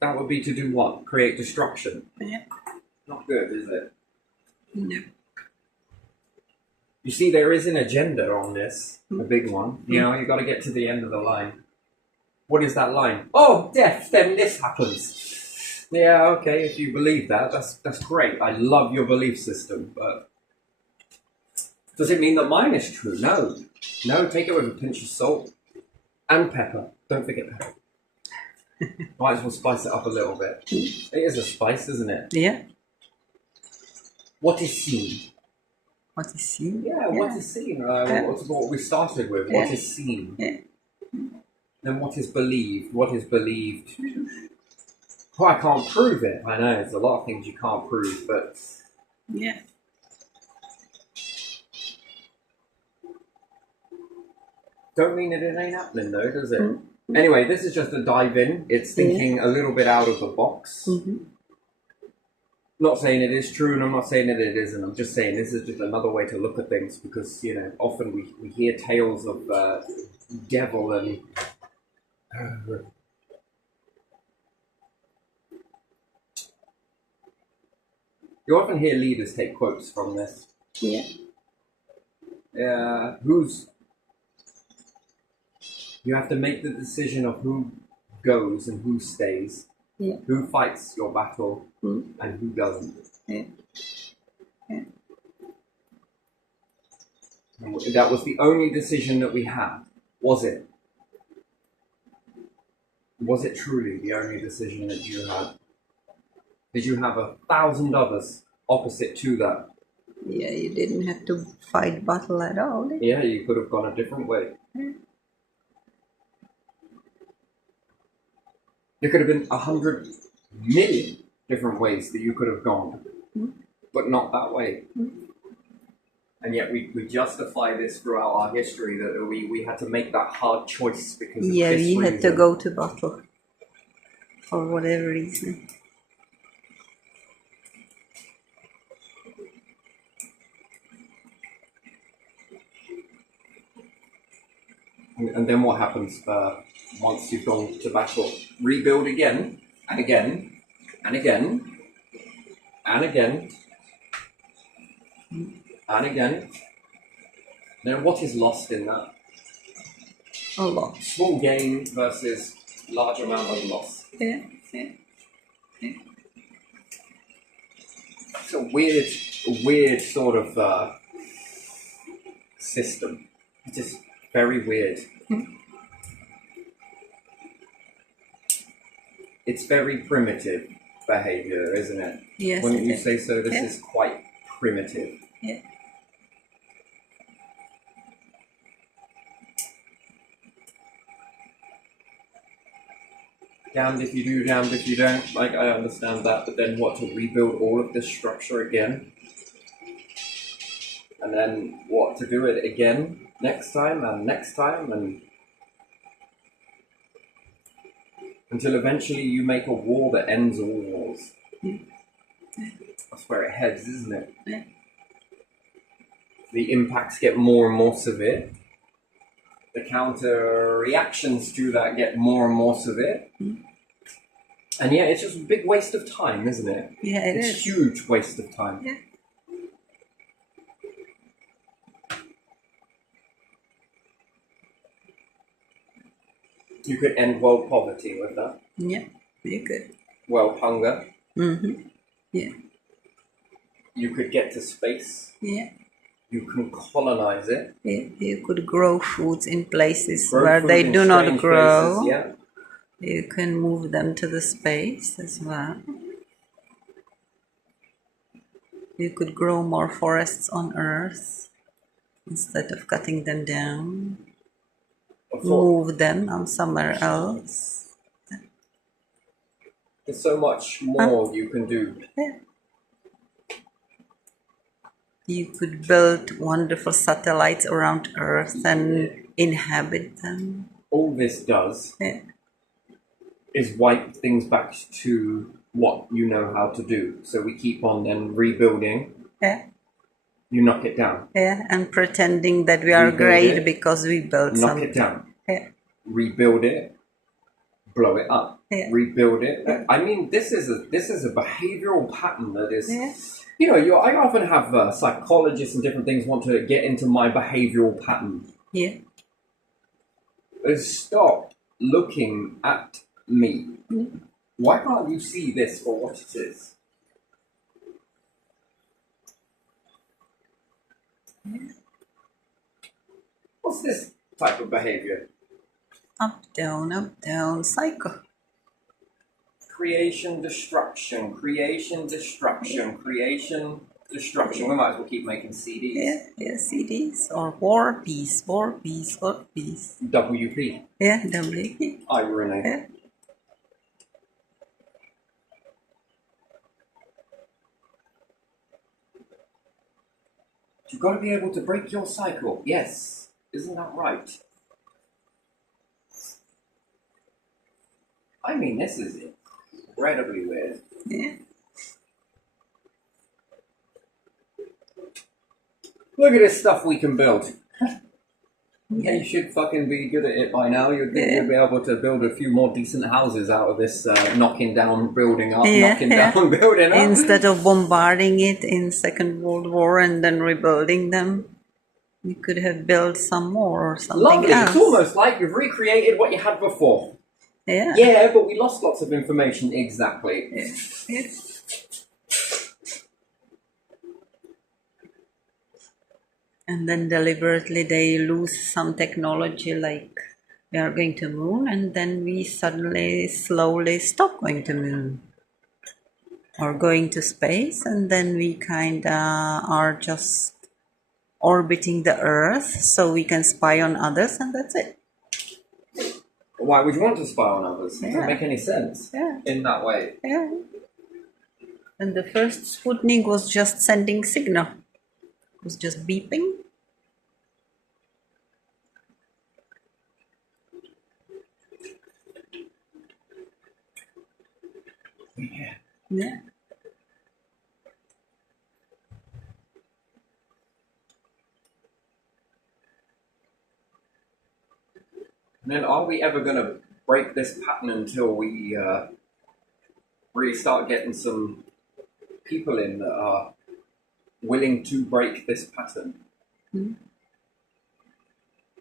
That would be to do what? Create destruction. Yeah. Not good, is it? No. You see, there is an agenda on this, a big one. You know, you got to get to the end of the line. What is that line? Oh, death, then this happens. Yeah, okay, if you believe that, that's great. I love your belief system, but does it mean that mine is true? No. No, take it with a pinch of salt. And pepper. Don't forget pepper. Might as well spice it up a little bit. It is a spice, isn't it? Yeah. What is seen? What is seen? Yeah, what is seen? What's what we started with. What is seen? Yeah. Then what is believed? What is believed? Oh, I can't prove it. I know, there's a lot of things you can't prove, but Yeah. don't mean that it ain't happening though, does it? Anyway, this is just a dive in. It's thinking a little bit out of the box. Not saying it is true, and I'm not saying that it isn't. I'm just saying this is just another way to look at things, because, you know, often we hear tales of devil and you often hear leaders take quotes from this. Yeah. You have to make the decision of who goes and who stays, who fights your battle, and who doesn't. Yeah. And that was the only decision that we had, was it? Was it truly the only decision that you had? Did you have 1,000 others opposite to that? Yeah, you didn't have to fight battle at all. Did you? Yeah, you could have gone a different way. There could have been 100 million different ways that you could have gone, but not that way. And yet we justify this throughout our history, that we had to make that hard choice because of Yeah, this we had to reason. go to battle for whatever reason. And then what happens once you've gone to battle? Rebuild again, and again, and again, and again, and again. Then what is lost in that? A lot. Small gain versus large amount of loss. Yeah. It's a weird sort of system. It's just very weird. It's very primitive behavior, isn't it? Yes. Wouldn't you it is. say so? This Yeah. is quite primitive. Yeah. Damned if you do, damned if you don't. Like, I understand that, but then what, to rebuild all of this structure again? And then what, to do it again next time and next time, and until eventually you make a war that ends all wars. That's where it heads, isn't it? Yeah. The impacts get more and more severe. The counter reactions to that get more and more severe. And yeah, it's just a big waste of time, isn't it? Yeah, it It's is. a huge waste of time. Yeah. You could end world poverty with that. Yeah. You could. World hunger. Yeah. You could get to space. Yeah. You can colonize it. Yeah. You could grow foods in places Grow where food they in do not strange grow. places, yeah. You can move them to the space as well. You could grow more forests on Earth instead of cutting them down. before. move them somewhere else. There's so much more you can do. Yeah. You could build wonderful satellites around Earth and inhabit them. All this does Yeah. is wipe things back to what you know how to do. So we keep on then rebuilding. Yeah. You knock it down. Yeah, and pretending that we are Rebuild great it, because we built Knock something. it down. Yeah. Rebuild it. Blow it up. Yeah. Rebuild it. I mean, this is a behavioral pattern that is. Yeah. I often have psychologists and different things want to get into my behavioral pattern. Yeah. Stop looking at me. Why can't you see this for what it is? What's this type of behavior? Up, down, cycle. Creation, destruction, creation, destruction, creation, destruction. We might as well keep making CDs. Yeah, CDs or war, peace, war, peace, war, peace. WP. Yeah, WP. Irony. Yeah. You've got to be able to break your cycle. Yes. Isn't that right? I mean, this is incredibly weird. Yeah. Look at this stuff we can build. Yeah. You should fucking be good at it by now. You'd be able to build a few more decent houses out of this knocking down, building up, knocking down, building up. Instead of bombarding it in Second World War and then rebuilding them, you could have built some more or something Lovely. else. It's almost like you've recreated what you had before. Yeah. Yeah, but we lost lots of information. Exactly. Yeah. Yeah. And then deliberately they lose some technology, like we are going to moon, and then we suddenly slowly stop going to moon. Or going to space, and then we kinda are just orbiting the Earth so we can spy on others, and that's it. Why would you want to spy on others? It doesn't Yeah. make any sense Yeah. in that way. Yeah. And the first Sputnik was just sending signal. It was just beeping. Yeah. Yeah. And then are we ever going to break this pattern until we really start getting some people in that are willing to break this pattern? Hmm.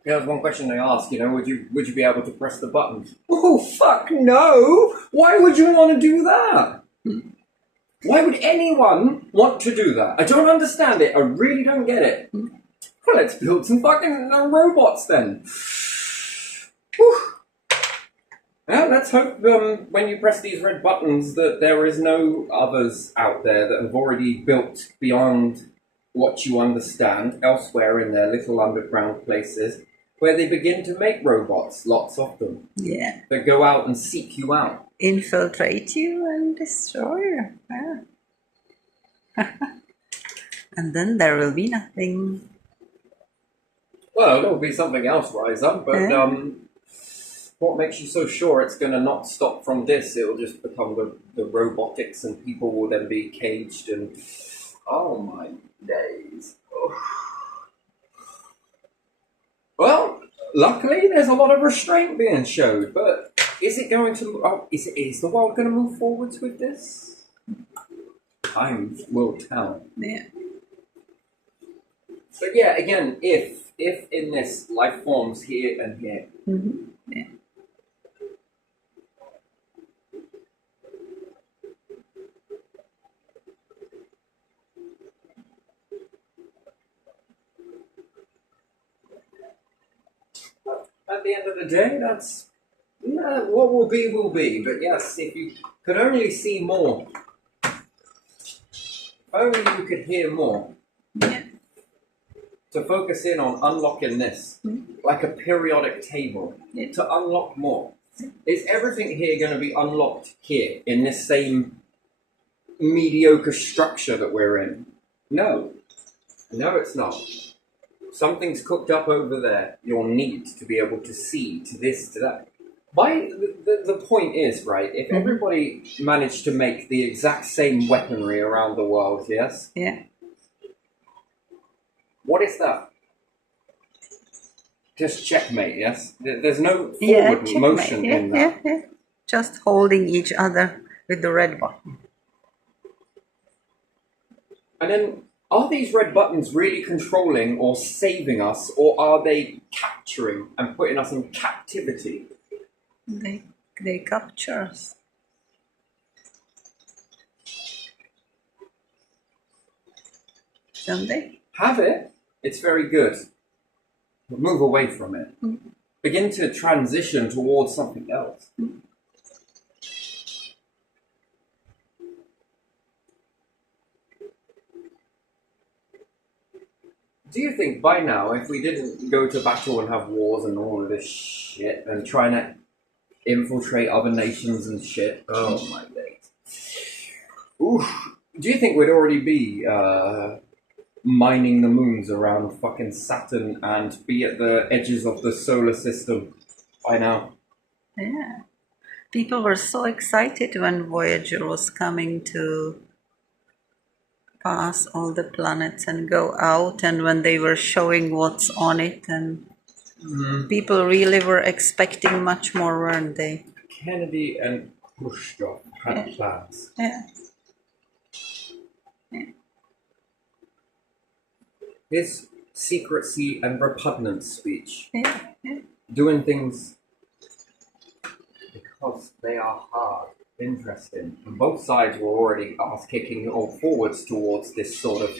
Yeah, there's one question they ask, would you be able to press the button? Oh, fuck no! Why would you want to do that? Why would anyone want to do that? I don't understand it. I really don't get it. Well, let's build some fucking robots then. Whew. Well, let's hope when you press these red buttons that there is no others out there that have already built beyond what you understand elsewhere in their little underground places where they begin to make robots, lots of them, Yeah. that go out and seek you out. Infiltrate you and destroy you. Yeah. And then there will be nothing. Well, there will be something else rise up, but what makes you so sure it's going to not stop from this? It will just become the robotics, and people will then be caged and... Oh my days. Oh. Well, luckily there's a lot of restraint being showed, but is it going to... is the world going to move forwards with this? Time will tell. Yeah. But yeah, again, if in this life forms here and here, Mm-hmm. Yeah. at the end of the day, that's what will be will be. But yes, if you could only see more, if only you could hear more, Yeah. to focus in on unlocking this, like a periodic table, Yeah. to unlock more. Is everything here going to be unlocked here in this same mediocre structure that we're in? No. No, it's not. Something's cooked up over there. You'll need to be able to see to this, to that. The point is, right, if everybody managed to make the exact same weaponry around the world, yes? Yeah. What is that? Just checkmate, yes? There's no Yeah, forward checkmate. motion Yeah, in that. yeah. Just holding each other with the red button. And then, are these red buttons really controlling or saving us, or are they capturing and putting us in captivity? They capture us. Don't they? Have it. It's very good. But move away from it. Begin to transition towards something else. Do you think by now, if we didn't go to battle and have wars and all of this shit and trying to infiltrate other nations and shit, oh my days. Oof. Do you think we'd already be mining the moons around fucking Saturn and be at the edges of the solar system by now? Yeah. People were so excited when Voyager was coming to pass all the planets and go out, and when they were showing what's on it, and people really were expecting much more, weren't they? Kennedy and Khrushchev had plans. Yeah. His secrecy and repugnant speech. Yeah. Yeah. Doing things because they are hard, interesting. And both sides were already ass-kicking or forwards towards this sort of...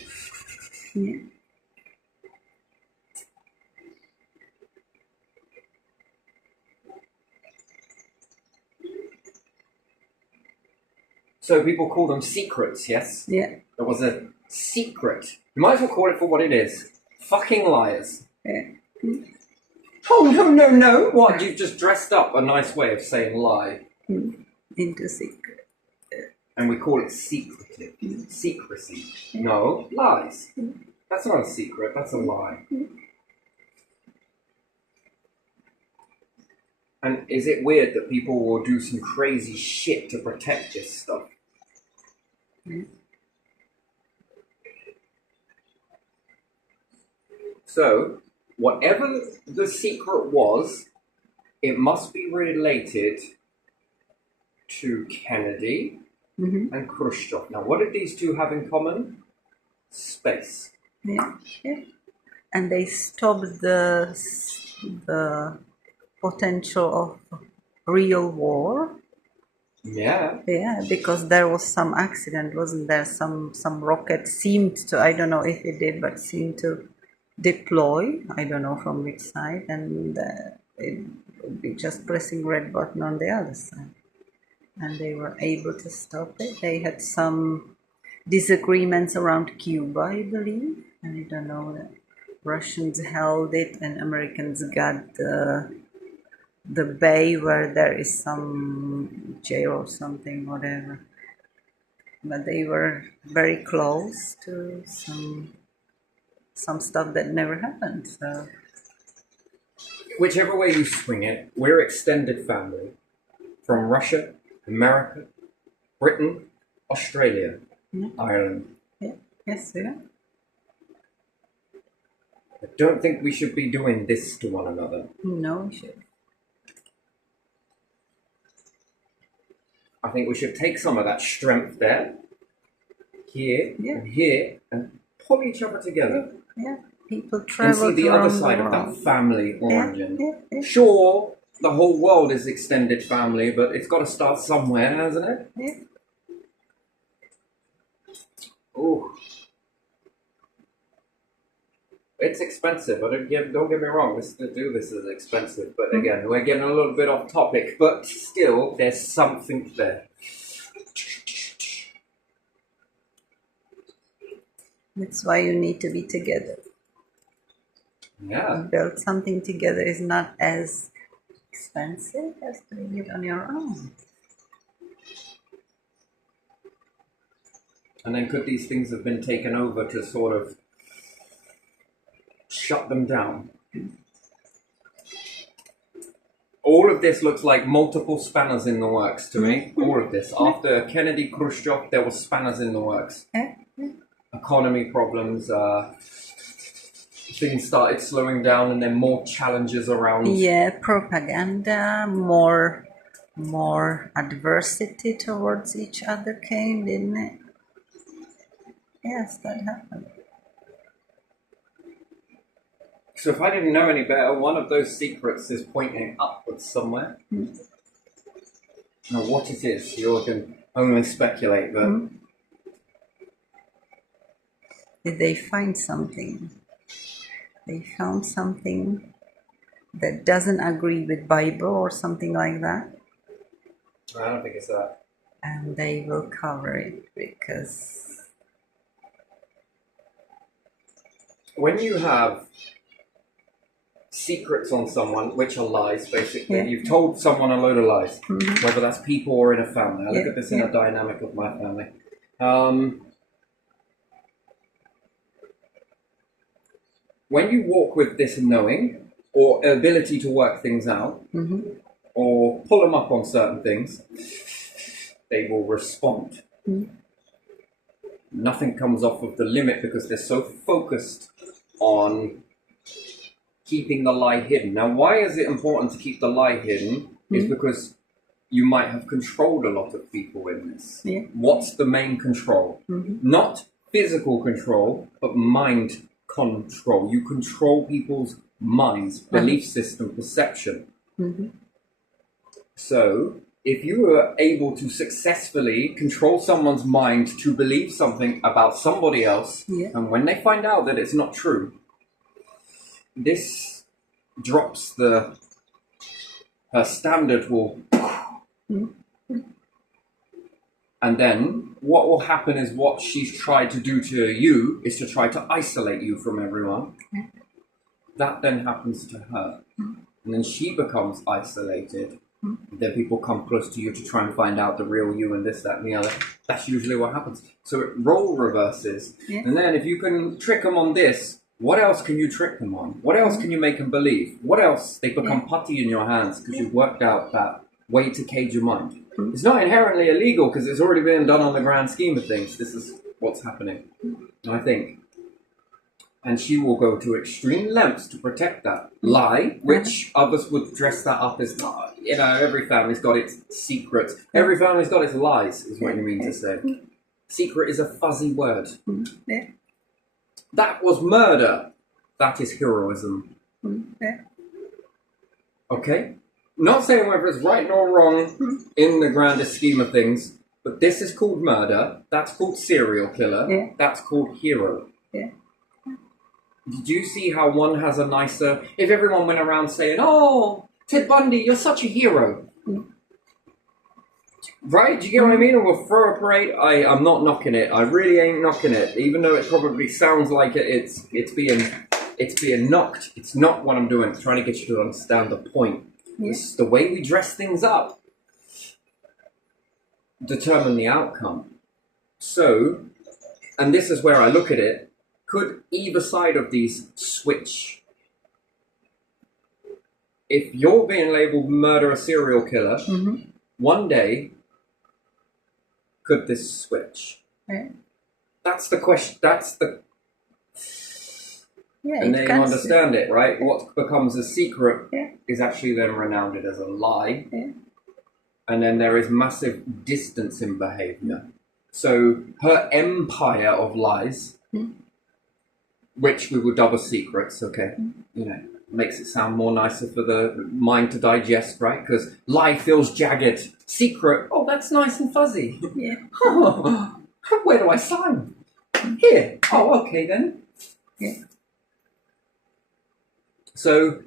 Yeah. So people call them secrets, yes? Yeah. There was a secret. You might as well call it for what it is. Fucking liars. Yeah. Oh, no, no, no. What? You've just dressed up a nice way of saying lie. Into secret. And we call it secretive. Secrecy. No, lies. That's not a secret, that's a lie. And is it weird that people will do some crazy shit to protect this stuff? So, whatever the secret was, it must be related to Kennedy and Khrushchev. Now, what did these two have in common? Space. Yeah. Yeah. And they stopped the potential of real war. Yeah. Yeah, because there was some accident, wasn't there? Some rocket seemed to, I don't know if it did, but seemed to deploy. I don't know from which side, and it would be just pressing red button on the other side, and they were able to stop it. They had some disagreements around Cuba, I believe. I don't know. The Russians held it, and Americans got the bay where there is some jail or something, whatever. But they were very close to some stuff that never happened. So Whichever way you swing it, we're extended family. From Russia, America, Britain, Australia, Ireland. yeah, yes, yeah. I don't think we should be doing this to one another. No, we should. I think we should take some of that strength there, here, and here, and pull each other together. Yeah, people And travel see the other side of that family origin. Yeah. Sure, the whole world is extended family, but it's got to start somewhere, hasn't it? Yeah. Ooh. It's expensive. Don't get me wrong. To do this is expensive. But again, we're getting a little bit off topic. But still, there's something there. That's why you need to be together. Yeah. Build something together is not as expensive as doing it on your own. And then could these things have been taken over to sort of shut them down? All of this looks like multiple spanners in the works to me. All of this. After Kennedy, Khrushchev, there were spanners in the works. Economy problems, things started slowing down, and then more challenges around. Yeah, propaganda, more adversity towards each other came, didn't it? Yes, that happened. So if I didn't know any better, one of those secrets is pointing upwards somewhere. Now, what it is, you can only speculate, but Did they find something? They found something that doesn't agree with Bible or something like that, I don't think it's that. and they will cover it because When you have secrets on someone, which are lies, basically, Yeah. you've told someone a load of lies, whether that's people or in a family. I look Yeah, at this in yeah. a dynamic of my family. When you walk with this knowing or ability to work things out or pull them up on certain things, they will respond. Nothing comes off of the limit because they're so focused on keeping the lie hidden. Now, why is it important to keep the lie hidden? Is because you might have controlled a lot of people in this. Yeah. What's the main control? Not physical control, but mind control. You control people's minds, belief system, perception. So, if you were able to successfully control someone's mind to believe something about somebody else, Yeah. and when they find out that it's not true, this drops her standard will, and then what will happen is what she's tried to do to you is to try to isolate you from everyone. That then happens to her, and then she becomes isolated. Then people come close to you to try and find out the real you and this, that, and the other. That's usually what happens. So it role reverses. Yeah. And then if you can trick them on this, what else can you trick them on? What else can you make them believe? What else? They become putty in your hands because you've worked out that way to cage your mind. It's not inherently illegal because it's already been done on the grand scheme of things. This is what's happening, I think. And she will go to extreme lengths to protect that lie, which others would dress that up as, every family's got its secrets. Every family's got its lies, is what you mean to say. Secret is a fuzzy word. Yeah. That was murder. That is heroism. Yeah. Okay? Not saying whether it's right nor wrong in the grandest scheme of things, but this is called murder. That's called serial killer. Yeah. That's called hero. Yeah. Did you see how one has a nicer... If everyone went around saying, oh, Ted Bundy, you're such a hero. Right? Do you get what I mean? Or we'll throw a parade. I'm not knocking it. I really ain't knocking it. Even though it probably sounds like it's being knocked. It's not what I'm doing. It's trying to get you to understand the point. Yeah. It's the way we dress things up determine the outcome. So, and this is where I look at it, could either side of these switch? If you're being labeled murderer, serial killer, one day, could this switch? Yeah. That's the question. That's the... Yeah, And it then you can understand it, right? What becomes a secret Yeah. is actually then renowned as a lie. Yeah. And then there is massive distance in behavior. So her empire of lies, which we will double secrets, okay? Makes it sound more nicer for the mind to digest, right? Because lie feels jagged. Secret, oh, that's nice and fuzzy. Yeah. Oh, where do I sign? Here. Oh, okay then. Yeah. So,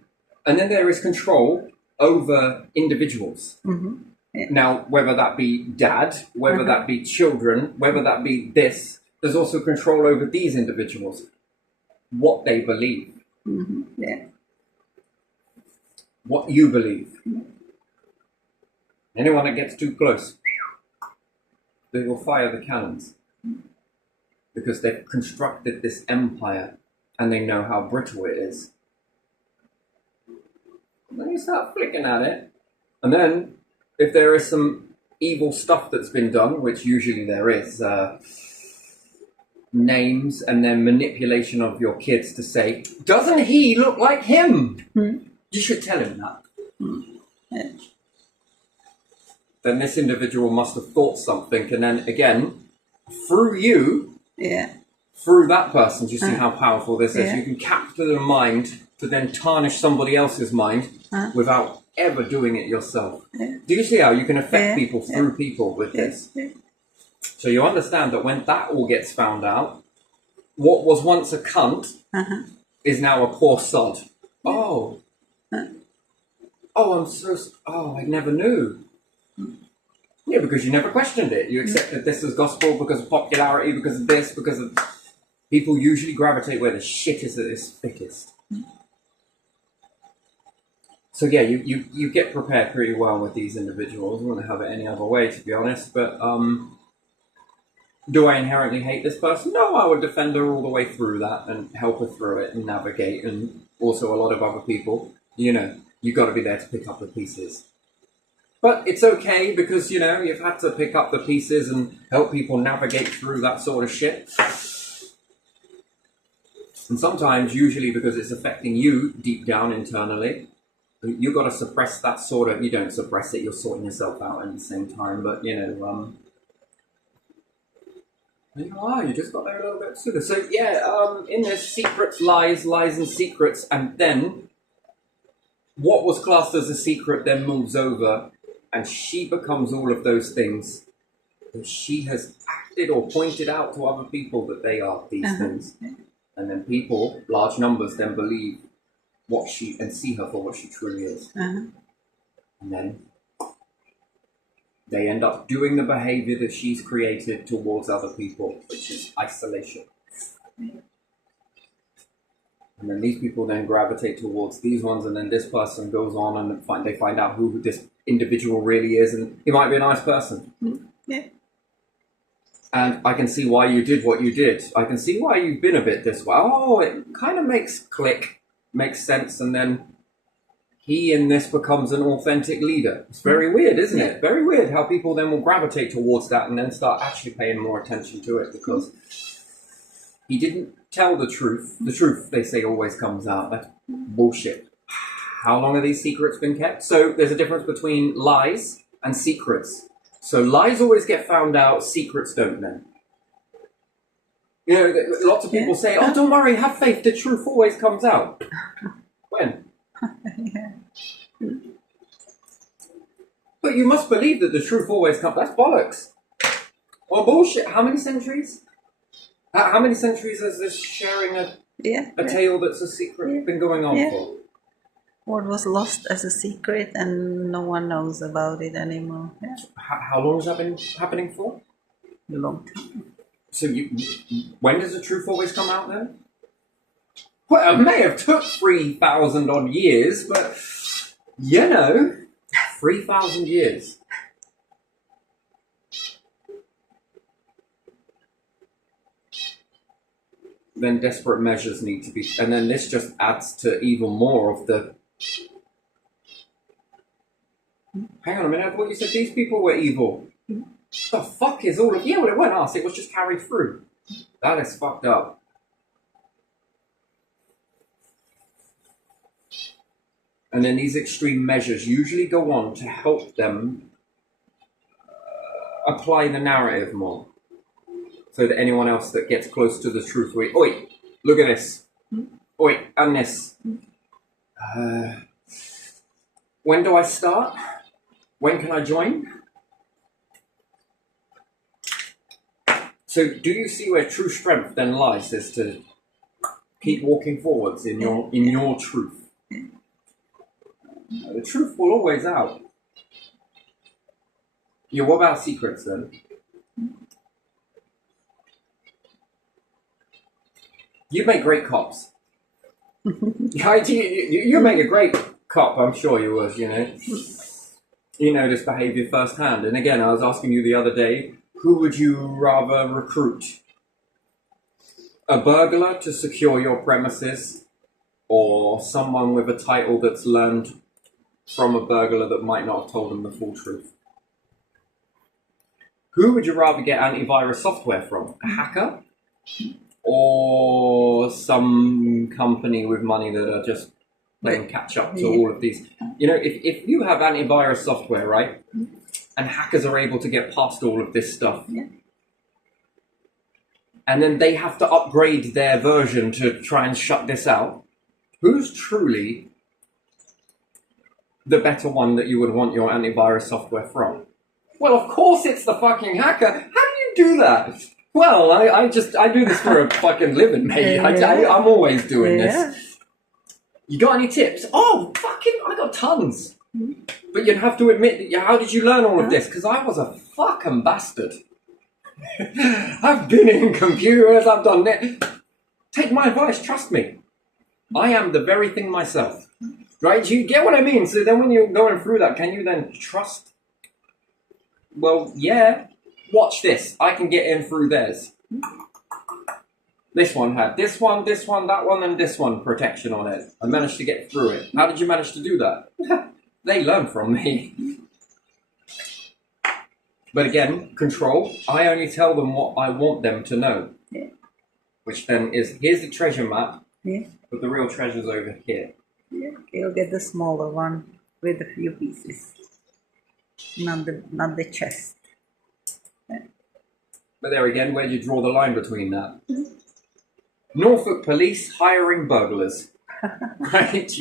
and then there is control over individuals. Yeah. Now, whether that be dad, whether that be children, whether that be this, there's also control over these individuals, what they believe. Yeah. What you believe. Anyone that gets too close, they will fire the cannons. Because they've constructed this empire and they know how brittle it is. And then you start flicking at it. And then, if there is some evil stuff that's been done, which usually there is, names and then manipulation of your kids to say, doesn't he look like him? You should tell him that. Yeah. Then this individual must have thought something, and then again, through you, Yeah. through that person, do you see how powerful this is? Yeah. You can capture the mind to then tarnish somebody else's mind without ever doing it yourself. Yeah. Do you see how you can affect Yeah. people through people with this? Yeah. So you understand that when that all gets found out, what was once a cunt is now a poor sod. Oh. Oh, I never knew. Yeah, because you never questioned it. You accepted this as gospel because of popularity, because of this, because of... People usually gravitate where the shit is at its thickest. So yeah, you get prepared pretty well with these individuals. I wouldn't have it any other way, to be honest. But do I inherently hate this person? No, I would defend her all the way through that and help her through it and navigate. And also a lot of other people, you know, you got to be there to pick up the pieces. But it's okay because, you know, you've had to pick up the pieces and help people navigate through that sort of shit. And sometimes, usually because it's affecting you deep down internally, you've got to suppress that sort of... You don't suppress it, you're sorting yourself out at the same time. But, you know, you just got there a little bit sooner. So, yeah, in this, secrets, lies and secrets. And then, what was classed as a secret then moves over... And she becomes all of those things that she has acted or pointed out to other people that they are these things. And then people, large numbers, then believe what she, and see her for what she truly is. And then they end up doing the behavior that she's created towards other people, which is isolation. And then these people then gravitate towards these ones, and then this person goes on and they find out who this individual really is, and he might be a nice person. Yeah. And I can see why you did what you did. I can see why you've been a bit this way. Oh, it kind of makes sense, and then he in this becomes an authentic leader. It's very weird, isn't it? Very weird how people then will gravitate towards that and then start actually paying more attention to it because he didn't tell the truth. The truth, they say, always comes out. That's bullshit. How long have these secrets been kept? So there's a difference between lies and secrets. So lies always get found out, secrets don't then. You know, lots of people say, oh, don't worry, have faith, the truth always comes out. When? But you must believe that the truth always comes. That's bollocks. Well, bullshit. How many centuries? How many centuries has this sharing a tale that's a secret been going on for? What was lost as a secret and no one knows about it anymore. Yeah. How long has that been happening for? A long time. So when does the truth always come out then? Well, it may have took 3,000 odd years, but, you know, 3,000 years. Then desperate measures need to be... And then this just adds to even more of the... Hang on a minute, I thought you said these people were evil. The fuck is all of... Yeah, well, it weren't us, it was just carried through. That is fucked up. And then these extreme measures usually go on to help them apply the narrative more. So that anyone else that gets close to the truth will... Oi, look at this. Oi, and this. When do I start? When can I join? So do you see where true strength then lies? Is to keep walking forwards in your truth. The truth will always out. Yeah, what about secrets then? You make great cops. You make a great cop, I'm sure you would, you know. You know this behaviour firsthand. And again, I was asking you the other day, who would you rather recruit? A burglar to secure your premises, or someone with a title that's learned from a burglar that might not have told them the full truth? Who would you rather get antivirus software from? A hacker? Or some company with money that are just playing catch up to all of these? You know, if you have antivirus software, right, and hackers are able to get past all of this stuff, and then they have to upgrade their version to try and shut this out, who's truly the better one that you would want your antivirus software from? Well, of course it's the fucking hacker. How do you do that? Well, I do this for a fucking living, mate. I'm always doing this. You got any tips? Oh, fucking, I got tons. But you'd have to admit, how did you learn all of this? Because I was a fucking bastard. I've been in computers, I've done it. Take my advice, trust me. I am the very thing myself. Right? You get what I mean? So then when you're going through that, can you then trust? Well, yeah. Watch this. I can get in through theirs. This one had this one, that one, and this one protection on it. I managed to get through it. How did you manage to do that? They learned from me. But again, control. I only tell them what I want them to know. Which then is, here's the treasure map, but the real treasure's over here. You'll get the smaller one with a few pieces. Not the chest. But there again, where do you draw the line between that? Norfolk Police hiring burglars. Right?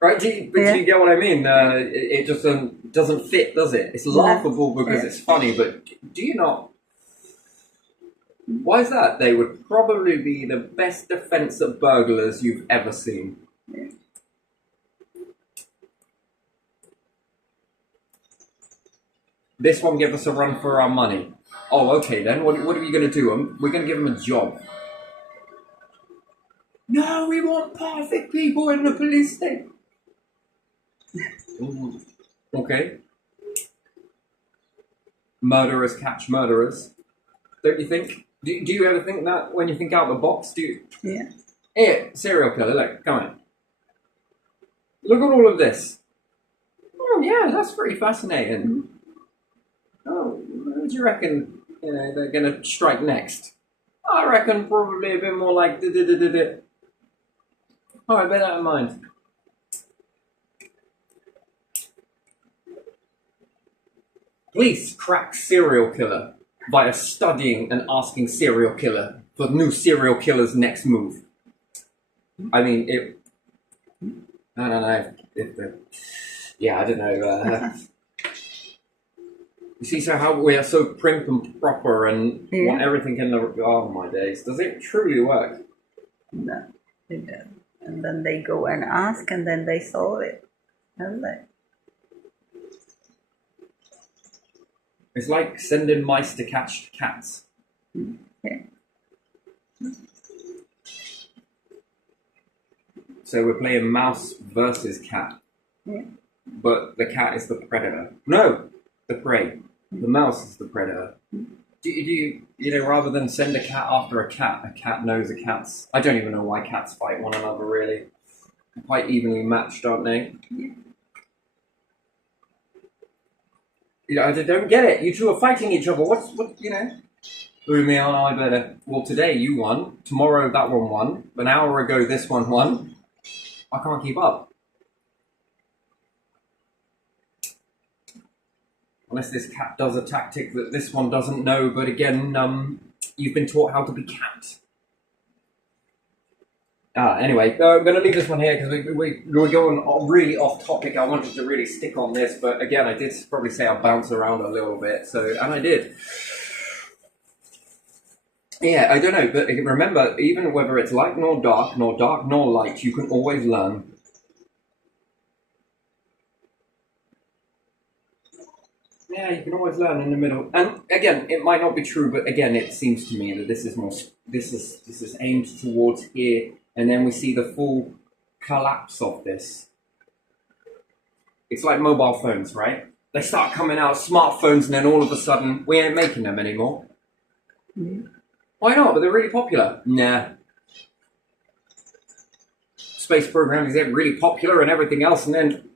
Right? Do you get what I mean? It just doesn't fit, does it? It's laughable because it's funny, but do you not? Why is that? They would probably be the best defense of burglars you've ever seen. This one give us a run for our money. Oh, okay then. What are we going to do? We're going to give them a job. No, we want perfect people in the police station. Okay. Murderers catch murderers. Don't you think? Do you ever think that when you think out the box? Do you? Yeah. Here, serial killer, look, come on. Look at all of this. Oh, yeah, that's pretty fascinating. Oh, who do you reckon they're going to strike next? I reckon probably a bit more like Alright, bear that in mind. Police crack serial killer via studying and asking serial killer for new serial killer's next move. I mean, I don't know. I don't know. You see, so how we are so prim and proper and want everything in the... Oh, my days. Does it truly work? No, it doesn't. And then they go and ask, and then they solve it. Don't they? It's like sending mice to catch cats. Yeah. So we're playing mouse versus cat. Yeah. But the cat is the predator. No, the prey. The mouse is the predator. Do you rather than send a cat after a cat knows a cat's... I don't even know why cats fight one another, really. They're quite evenly matched, aren't they? Yeah. I don't get it. You two are fighting each other. What, Who me on, I better... Well, today you won. Tomorrow that one won. An hour ago this one won. I can't keep up. Unless this cat does a tactic that this one doesn't know, but again, you've been taught how to be cat. Anyway, I'm going to leave this one here because we're going really off topic. I wanted to really stick on this, but again, I did probably say I'll bounce around a little bit, and I did. Yeah, I don't know, but remember, even whether it's light nor dark nor light, you can always learn. Yeah, you can always learn in the middle. And again, it might not be true, but again, it seems to me that this is aimed towards here and then we see the full collapse of this. It's like mobile phones, right? They start coming out, smartphones, and then all of a sudden, we ain't making them anymore. Why not? But they're really popular. Nah. Space programs get really popular and everything else, and then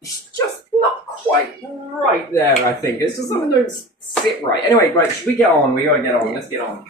it's just not quite right there, I think. It's just something that don't sit right. Anyway, right, should we get on? We gotta get on. Let's get on.